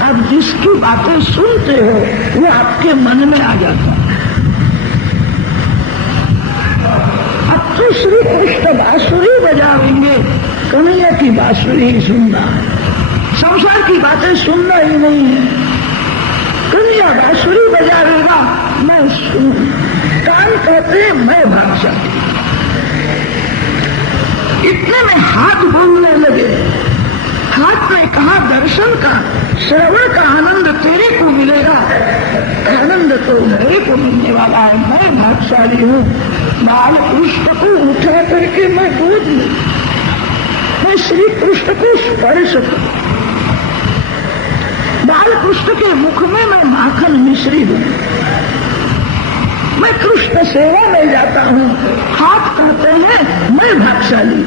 अब जिसकी बातें सुनते हो वो आपके मन में आ जाता है। अब तो श्री कृष्ण बांसुरी बजावेंगे, कन्हैया की बांसुरी ही सुनना है, संसार की बातें सुनना ही नहीं है। कन्हैया बांसुरी बजावेगा, मैं सुन। कान कहते हैं मैं भाग्यशाली। इतने में हाथ बोलने लगे। हाथ में कहा दर्शन का, श्रवण का आनंद तेरे को मिलेगा, आनंद तो मेरे को मिलने वाला है, मैं भाग्यशाली हूँ। बाल कृष्ण को उठा करके मैं गोद लूं, मैं श्री कृष्ण को स्पर्श करूं, बाल कृष्ण के मुख में मैं माखन मिश्री दूं, मैं कृष्ण सेवा में जाता हूँ। हाथ कहते हैं मैं भाग्यशाली।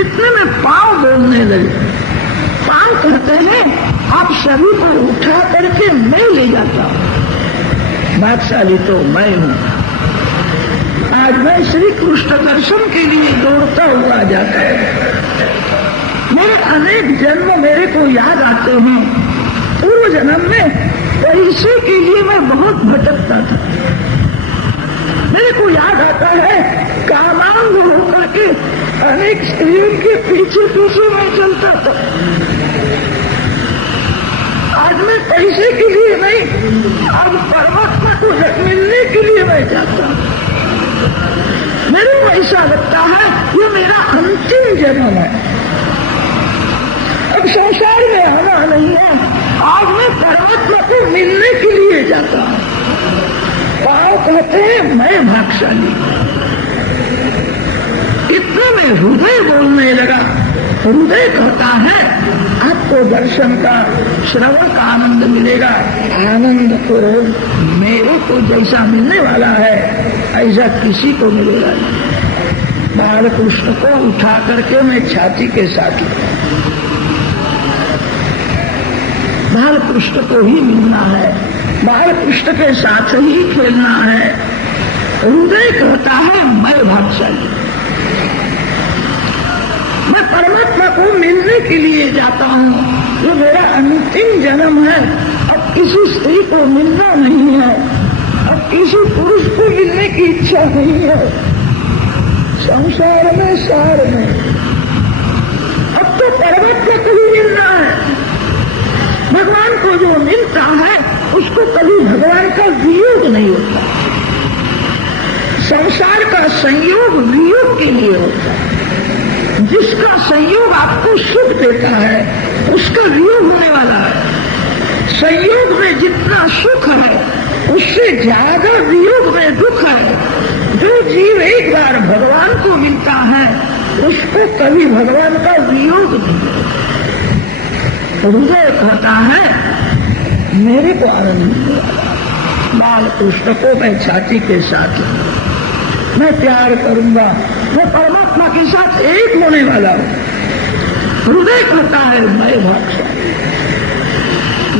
इतने में पांव बोलने लगे। पांव कहते हैं आप सभी को उठा करके मैं ले जाता हूँ, भाग्यशाली तो मैं हूँ। आज मैं श्री कृष्ण दर्शन के लिए दौड़ता हुआ जाता है। मेरे अनेक जन्म मेरे को याद आते हैं। पूर्व जन्म में पैसे के लिए मैं बहुत भटकता था। मेरे को याद आता है कामांग होकर के अनेक स्त्रियों के पीछे पीछे मैं चलता था। आज मैं पैसे के लिए नहीं, आज परमात्मा को मिलने के लिए मैं जाता हूँ। मेरे को ऐसा लगता है ये मेरा अंतिम जन्म है, अब संसार में आना नहीं है। आज मैं परमात्मा को मिलने के लिए जाता हूँ। पाँव कहते हैं मैं भाग्यशाली। हृदय बोलने लगा। हृदय कहता है आपको दर्शन का, श्रवण का आनंद मिलेगा। आनंद तो मेरे को जैसा मिलने वाला है ऐसा किसी को मिलेगा नहीं। बाल कृष्ण को उठा करके मैं छाती के साथ बाल कृष्ण को ही मिलना है, बाल कृष्ण के साथ ही खेलना है। हृदय कहता है मैं भाग्यशाली, मैं परमात्मा को मिलने के लिए जाता हूँ। ये मेरा अंतिम जन्म है, अब किसी स्त्री को मिलना नहीं है, अब किसी पुरुष को मिलने की इच्छा नहीं है संसार में, सार में। अब तो परमात्मा को ही मिलना है। भगवान को जो मिलता है उसको कभी भगवान का वियोग नहीं होता। संसार का संयोग वियोग के लिए होता है। जिसका संयोग आपको सुख देता है उसका वियोग होने वाला है। संयोग में जितना सुख है उससे ज्यादा वियोग में दुख है। जो जीव एक बार भगवान को मिलता है उसको कभी भगवान का वियोग नहीं। हृदय कहता है मेरे को आनंद मिलेगा। बाल कृष्ण को मैं छाती के साथ मैं प्यार करूंगा, मैं परमात्मा के साथ एक होने वाला हूं। हृदय कहता है मैं भाग्यशाली।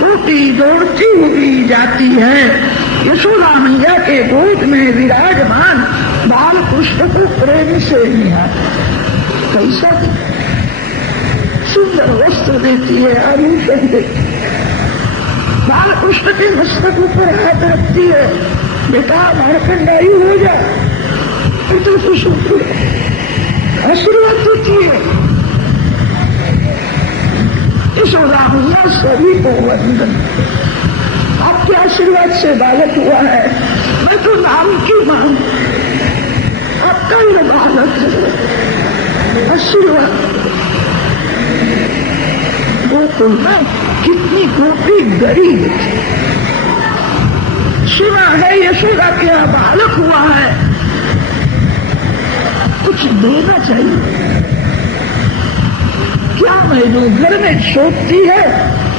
गोपी दौड़ती हुई जाती है यशोदा मैया के गोद में विराजमान बाल कृष्ण को प्रेम से निहार। कैसा सुंदर वस्त्र देती है, आभूषण देती है। बाल कृष्ण के मस्तक ऊपर हाथ रखती है, बेटा मारकंडायु हो जा, तो खुश होती है, आशीर्वाद देती है। यशोदा मैया सभी को वंदन। आपके आशीर्वाद से बालक हुआ है, मैं तो नाम की मां, आपका ही बालक है, आशीर्वाद। गोकुल में कितनी गोपी गरीब थी, सुना है यशोदा के यहाँ बालक हुआ है, कुछ देना चाहिए। क्या मैनू घर में सोचती है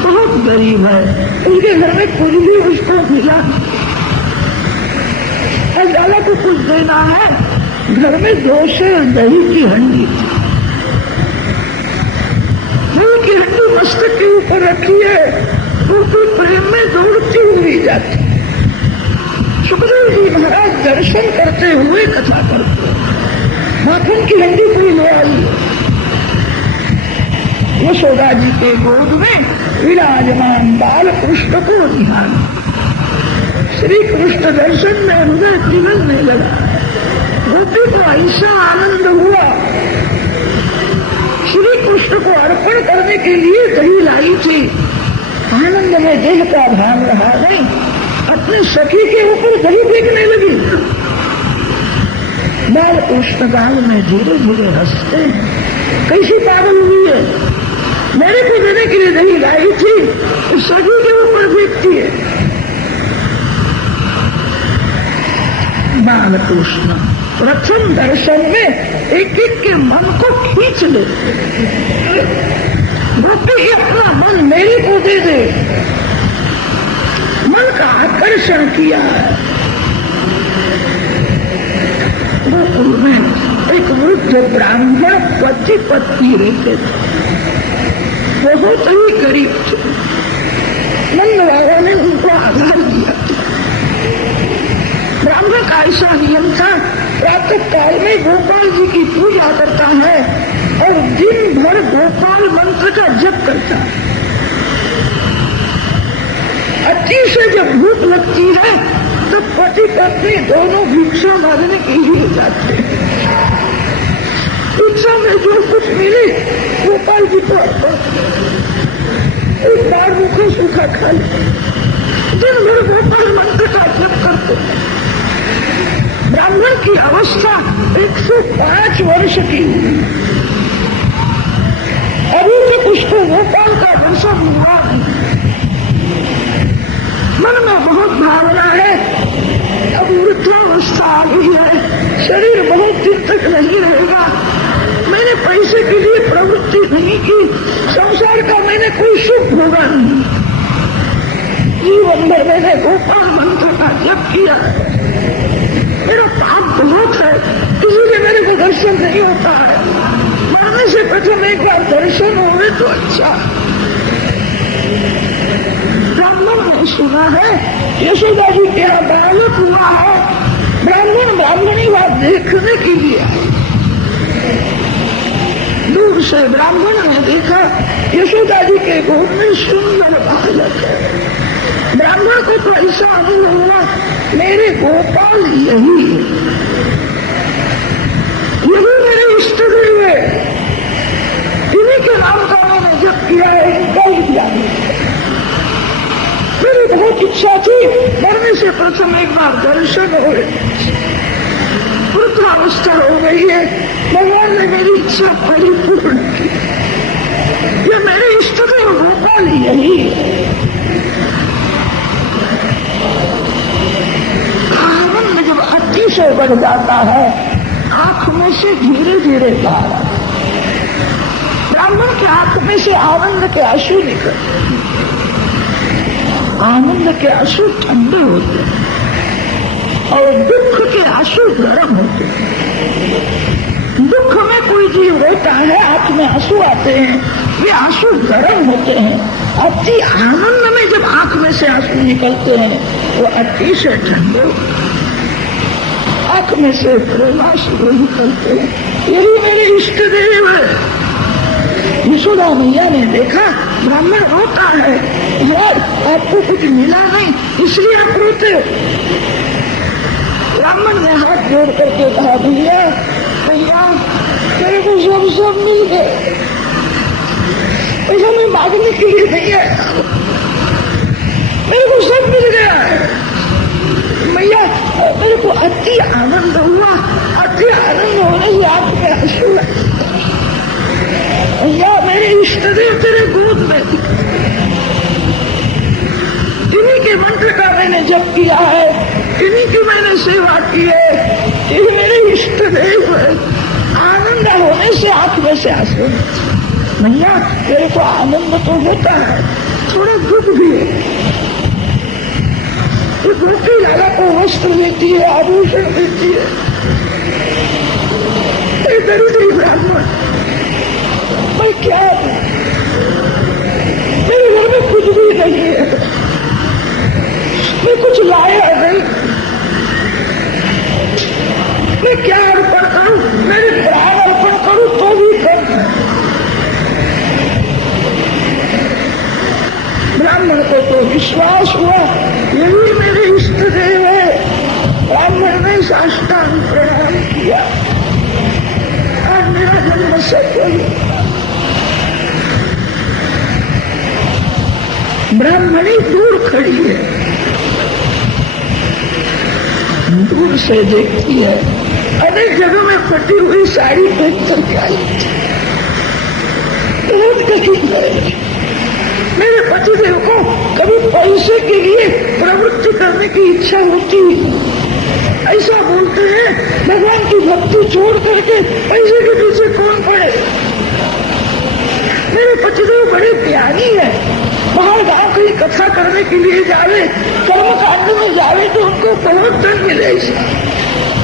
बहुत गरीब है, उनके घर में कुछ भी उसको मिला। अजाला को कुछ देना है, घर में 2 सेर दही की हंडी थी, दही की हंडी मस्तक के ऊपर रखी है, उनकी प्रेम में दौड़ती हुई जाती। सुखदेव जी महाराज दर्शन करते हुए कथा करते, माखन की हंडी कोई ले आई। यशोदा जी के गोद में विराजमान बाल कृष्ण को ध्यान। श्री कृष्ण दर्शन में हृदय पिघलने लगा। गोपी को ऐसा आनंद हुआ, श्री कृष्ण को अर्पण करने के लिए दही लाई थी। आनंद में देह का भान रहा नहीं, अपने सखी के ऊपर दही फेंकने लगी। बाल कृष्ण गाल में धीरे धीरे हंसते हैं, कैसी पागल हुई है, मेरे को देने के लिए दही लाई थी, इस सखी के ऊपर फेंकती है। बाल कृष्ण प्रथम दर्शन में एक एक के मन को खींच लेते। गोपी अपना मन मेरे को दे दे, मन का आकर्षण किया है। गोकुल में एक वृद्ध ब्राह्मण पति पत्नी रहते थे, बहुत ही गरीब थे। नंद बाबा ने उनको आधार दिया। ब्राह्मण का ऐसा नियम था, प्रातः काल में गोपाल जी की पूजा करता है और दिन भर गोपाल मंत्र का जप करता है। अति से जब भूख लगती है तो पति पत्नी दोनों भिक्षा मांगने के लिए जाते हैं। भिक्षा में जो कुछ मिले गोपाल जी को एक बार भूखे सूखा खा ले। दिन भर गोपाल मंत्र का जप करते। ब्राह्मण की अवस्था 105 वर्ष की हुई, अभी तक उसको गोपाल का दर्शन हुआ नहीं। मन में बहुत भावना है, अब वृद्धावस्था आ गई है, शरीर बहुत दिन तक नहीं रहेगा, पैसे के लिए प्रवृत्ति नहीं की, संसार का मैंने कोई सुख भोगा नहीं, जीवन भर मैंने गोपाल मंत्र का जप किया, मेरा पाप बहुत है, इसीलिए मेरे को दर्शन नहीं होता है। मरने से प्रथम एक बार दर्शन हुए तो अच्छा। ब्राह्मण ने सुना है यशोदा जी के यहाँ बालक हुआ है, ब्राह्मण ब्राह्मणी बात देखने के लिए आए। दूर से ब्राह्मण ने देखा यशोदा जी के गोद में सुंदर बालक है। ब्राह्मण को तो ऐसा अनुभव हुआ मेरे गोपाल यही है, यही मेरे इष्ट देव है, इन्हीं के नाम का मैंने जप किया है, इनका ही ध्यान। मेरी बहुत इच्छा थी मरने से प्रथम एक बार दर्शन हो, वृद्धावस्था हो गई है, भगवान ने मेरी इच्छा परिपूर्ण की। ये मेरे इष्ट देव गोपाल यही है। आनंद जब अतिशय बढ़ जाता है, आंख में से धीरे धीरे बाहर आता है। ब्राह्मण के आंख में से आनंद के आंसू निकलते, आनंद के आंसू ठंडे होते हैं और दुख के आंसू गर्म होते हैं। दुख में कोई जीव रोता है, आंख में आंसू आते हैं, वे आंसू गर्म होते हैं। अति आनंद में जब आंख में से आंसू निकलते हैं वो अतिशय ठंडे होते हैं, आंख में से प्रेमाश्रु निकलते हैं। यही मेरे इष्ट देव है। यशोदा मैया ने देखा ब्राह्मण रोता है, यार आपको कुछ मिला नहीं इसलिए आप रोते हो। ब्राह्मण ने हाथ जोड़ करके कहा भैया भैया मेरे को सब मिल गए, ऐसा मैं मांगने के लिए नहीं आया, मेरे को सब मिल गया है। मैया मेरे को अति आनंद हुआ, अति आनंद होने से आंख में आंसू आए। भैया मेरे इष्ट देव तेरे गोद में, इन्हीं के मंत्र का मैंने जप किया है, इन्हीं की मैंने सेवा की है, ये मेरे इष्ट देव है। आनंद होने से आंख में से आंसू। भैया मेरे को आनंद तो होता है, थोड़ा दुख भी है। ये गोपी लाला को वस्त्र देती है, आभूषण देती है, दरिद्री ब्राह्मण मैं क्या, मेरे घर में कुछ भी नहीं है, मैं कुछ लाया नहीं, मैं क्या अर्पण करूं, मेरे प्राण अर्पण करूं तो भी कम है। ब्राह्मण को तो विश्वास हुआ यही मेरे इष्ट देव है। ब्राह्मण ने साष्टांग प्रणाम किया, आज मेरा जन्म सफल। ब्राह्मणी दूर खड़ी है, दूर से देखती है, अनेक जगह में फटी हुई साड़ी पहन करके आई, बहुत कठिन है। मेरे पतिदेव को कभी पैसे के लिए प्रवृत्ति करने की इच्छा होती, ऐसा बोलते हैं भगवान की भक्ति छोड़ करके पैसे के पीछे कौन पड़े। मेरे पतिदेव बड़े प्यारी है, बाहर गांव की कथा करने के लिए जावे, कर्म कांड में जावे तो उनको बहुत धन मिले।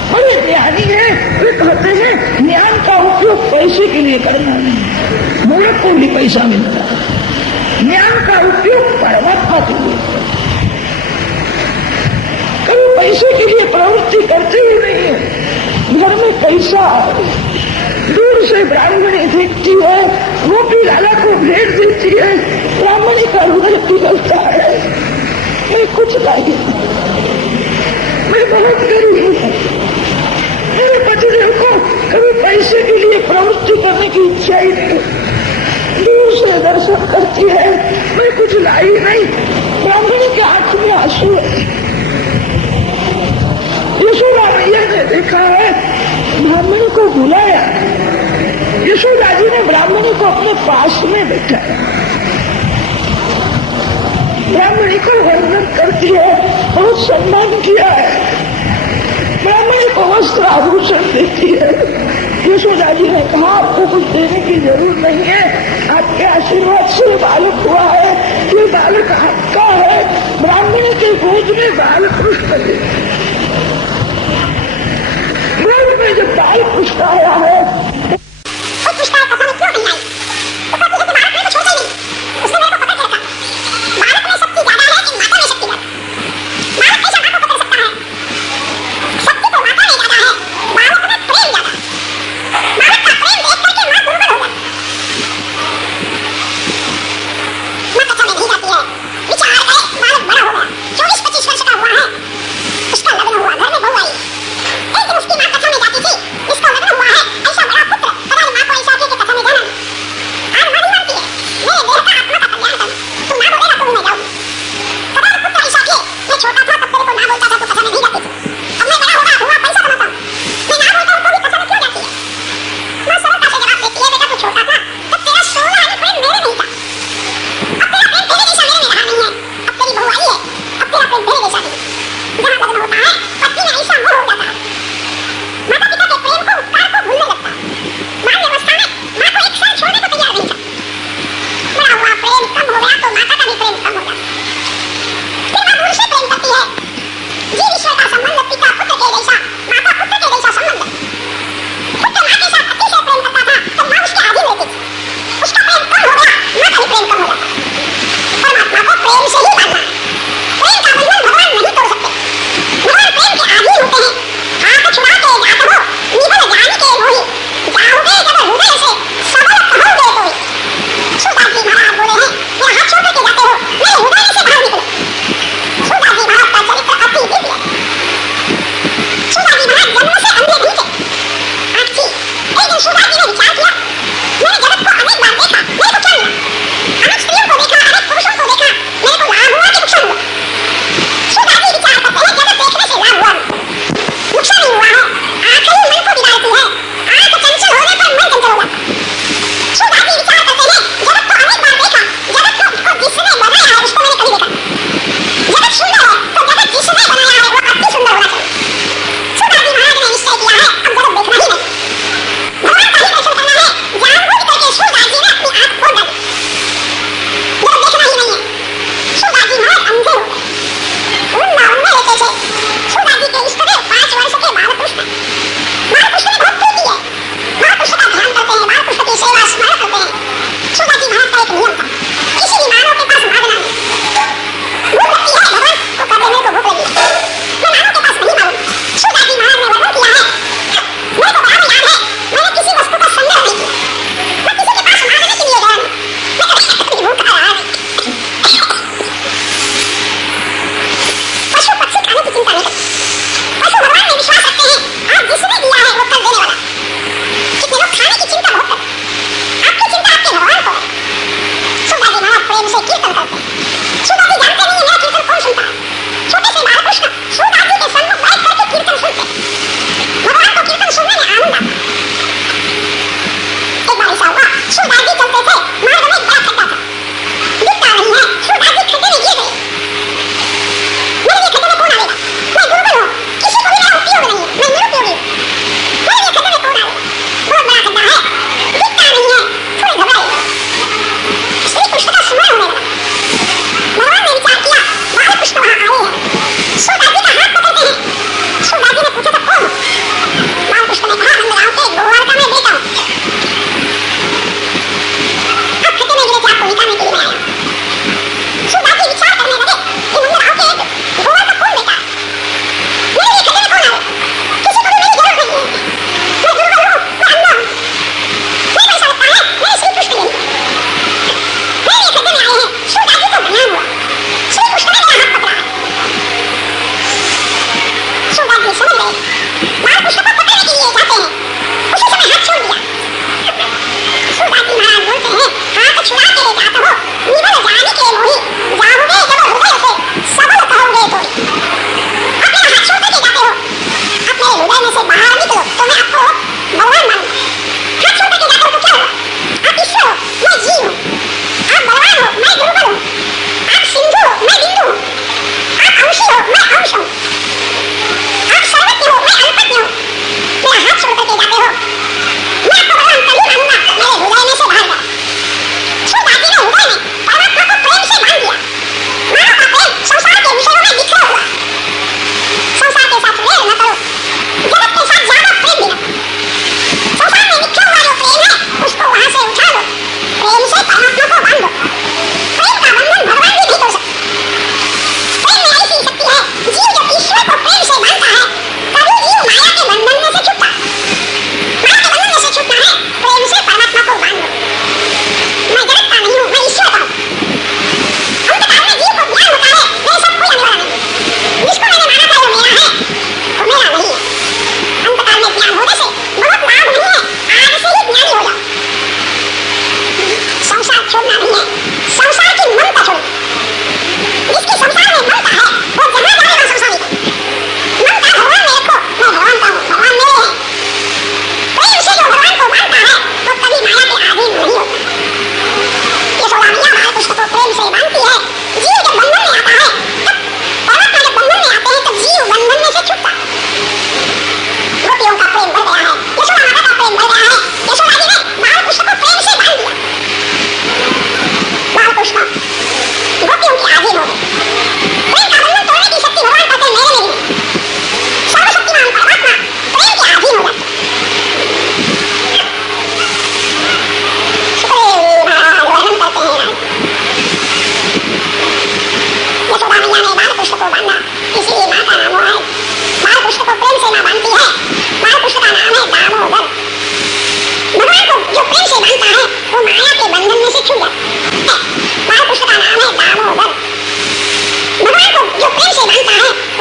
बड़े ज्ञानी है, वे कहते हैं ज्ञान का उपयोग पैसे के लिए करना नहीं, मूर्ख को भी पैसा मिलता है, ज्ञान का उपयोग परमात्मा के लिए। कभी पैसे के लिए प्रवृत्ति करते ही नहीं है। घर में पैसा दूर से ब्राह्मणी देखती है, गोपी लाला को भेंट देती है, ब्राह्मणी का हृदय पिघलता है, मैं कुछ नहीं, मैं बहुत गरीब हूँ। मेरे पतिदेव को कभी पैसे के लिए प्रवृत्ति करने की इच्छा ही नहीं, दूर से दर्शन करती है, मैं कुछ लाई नहीं। ब्राह्मणी के आंख में आंसू है। यशोदा मैया ने देखा है, ब्राह्मणी को बुलाया, यशोदा जी ने ब्राह्मणी को अपने पास में बैठाया, ब्राह्मणी को वंदन करती है, बहुत सम्मान किया है, ब्राह्मणी को वस्त्र आभूषण देती है, यशोदा जी ने कहा आपको कुछ देने की जरूरत नहीं है, आपके आशीर्वाद से बालक हुआ है, ये बालक आपका है। ब्राह्मण के गोद में बाल कृष्ण थे। गोद में जब बाल कृष्ण आया है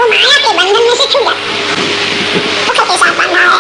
वो माया के बंधन में से छूट जाता है, सुख के साथ बंधा है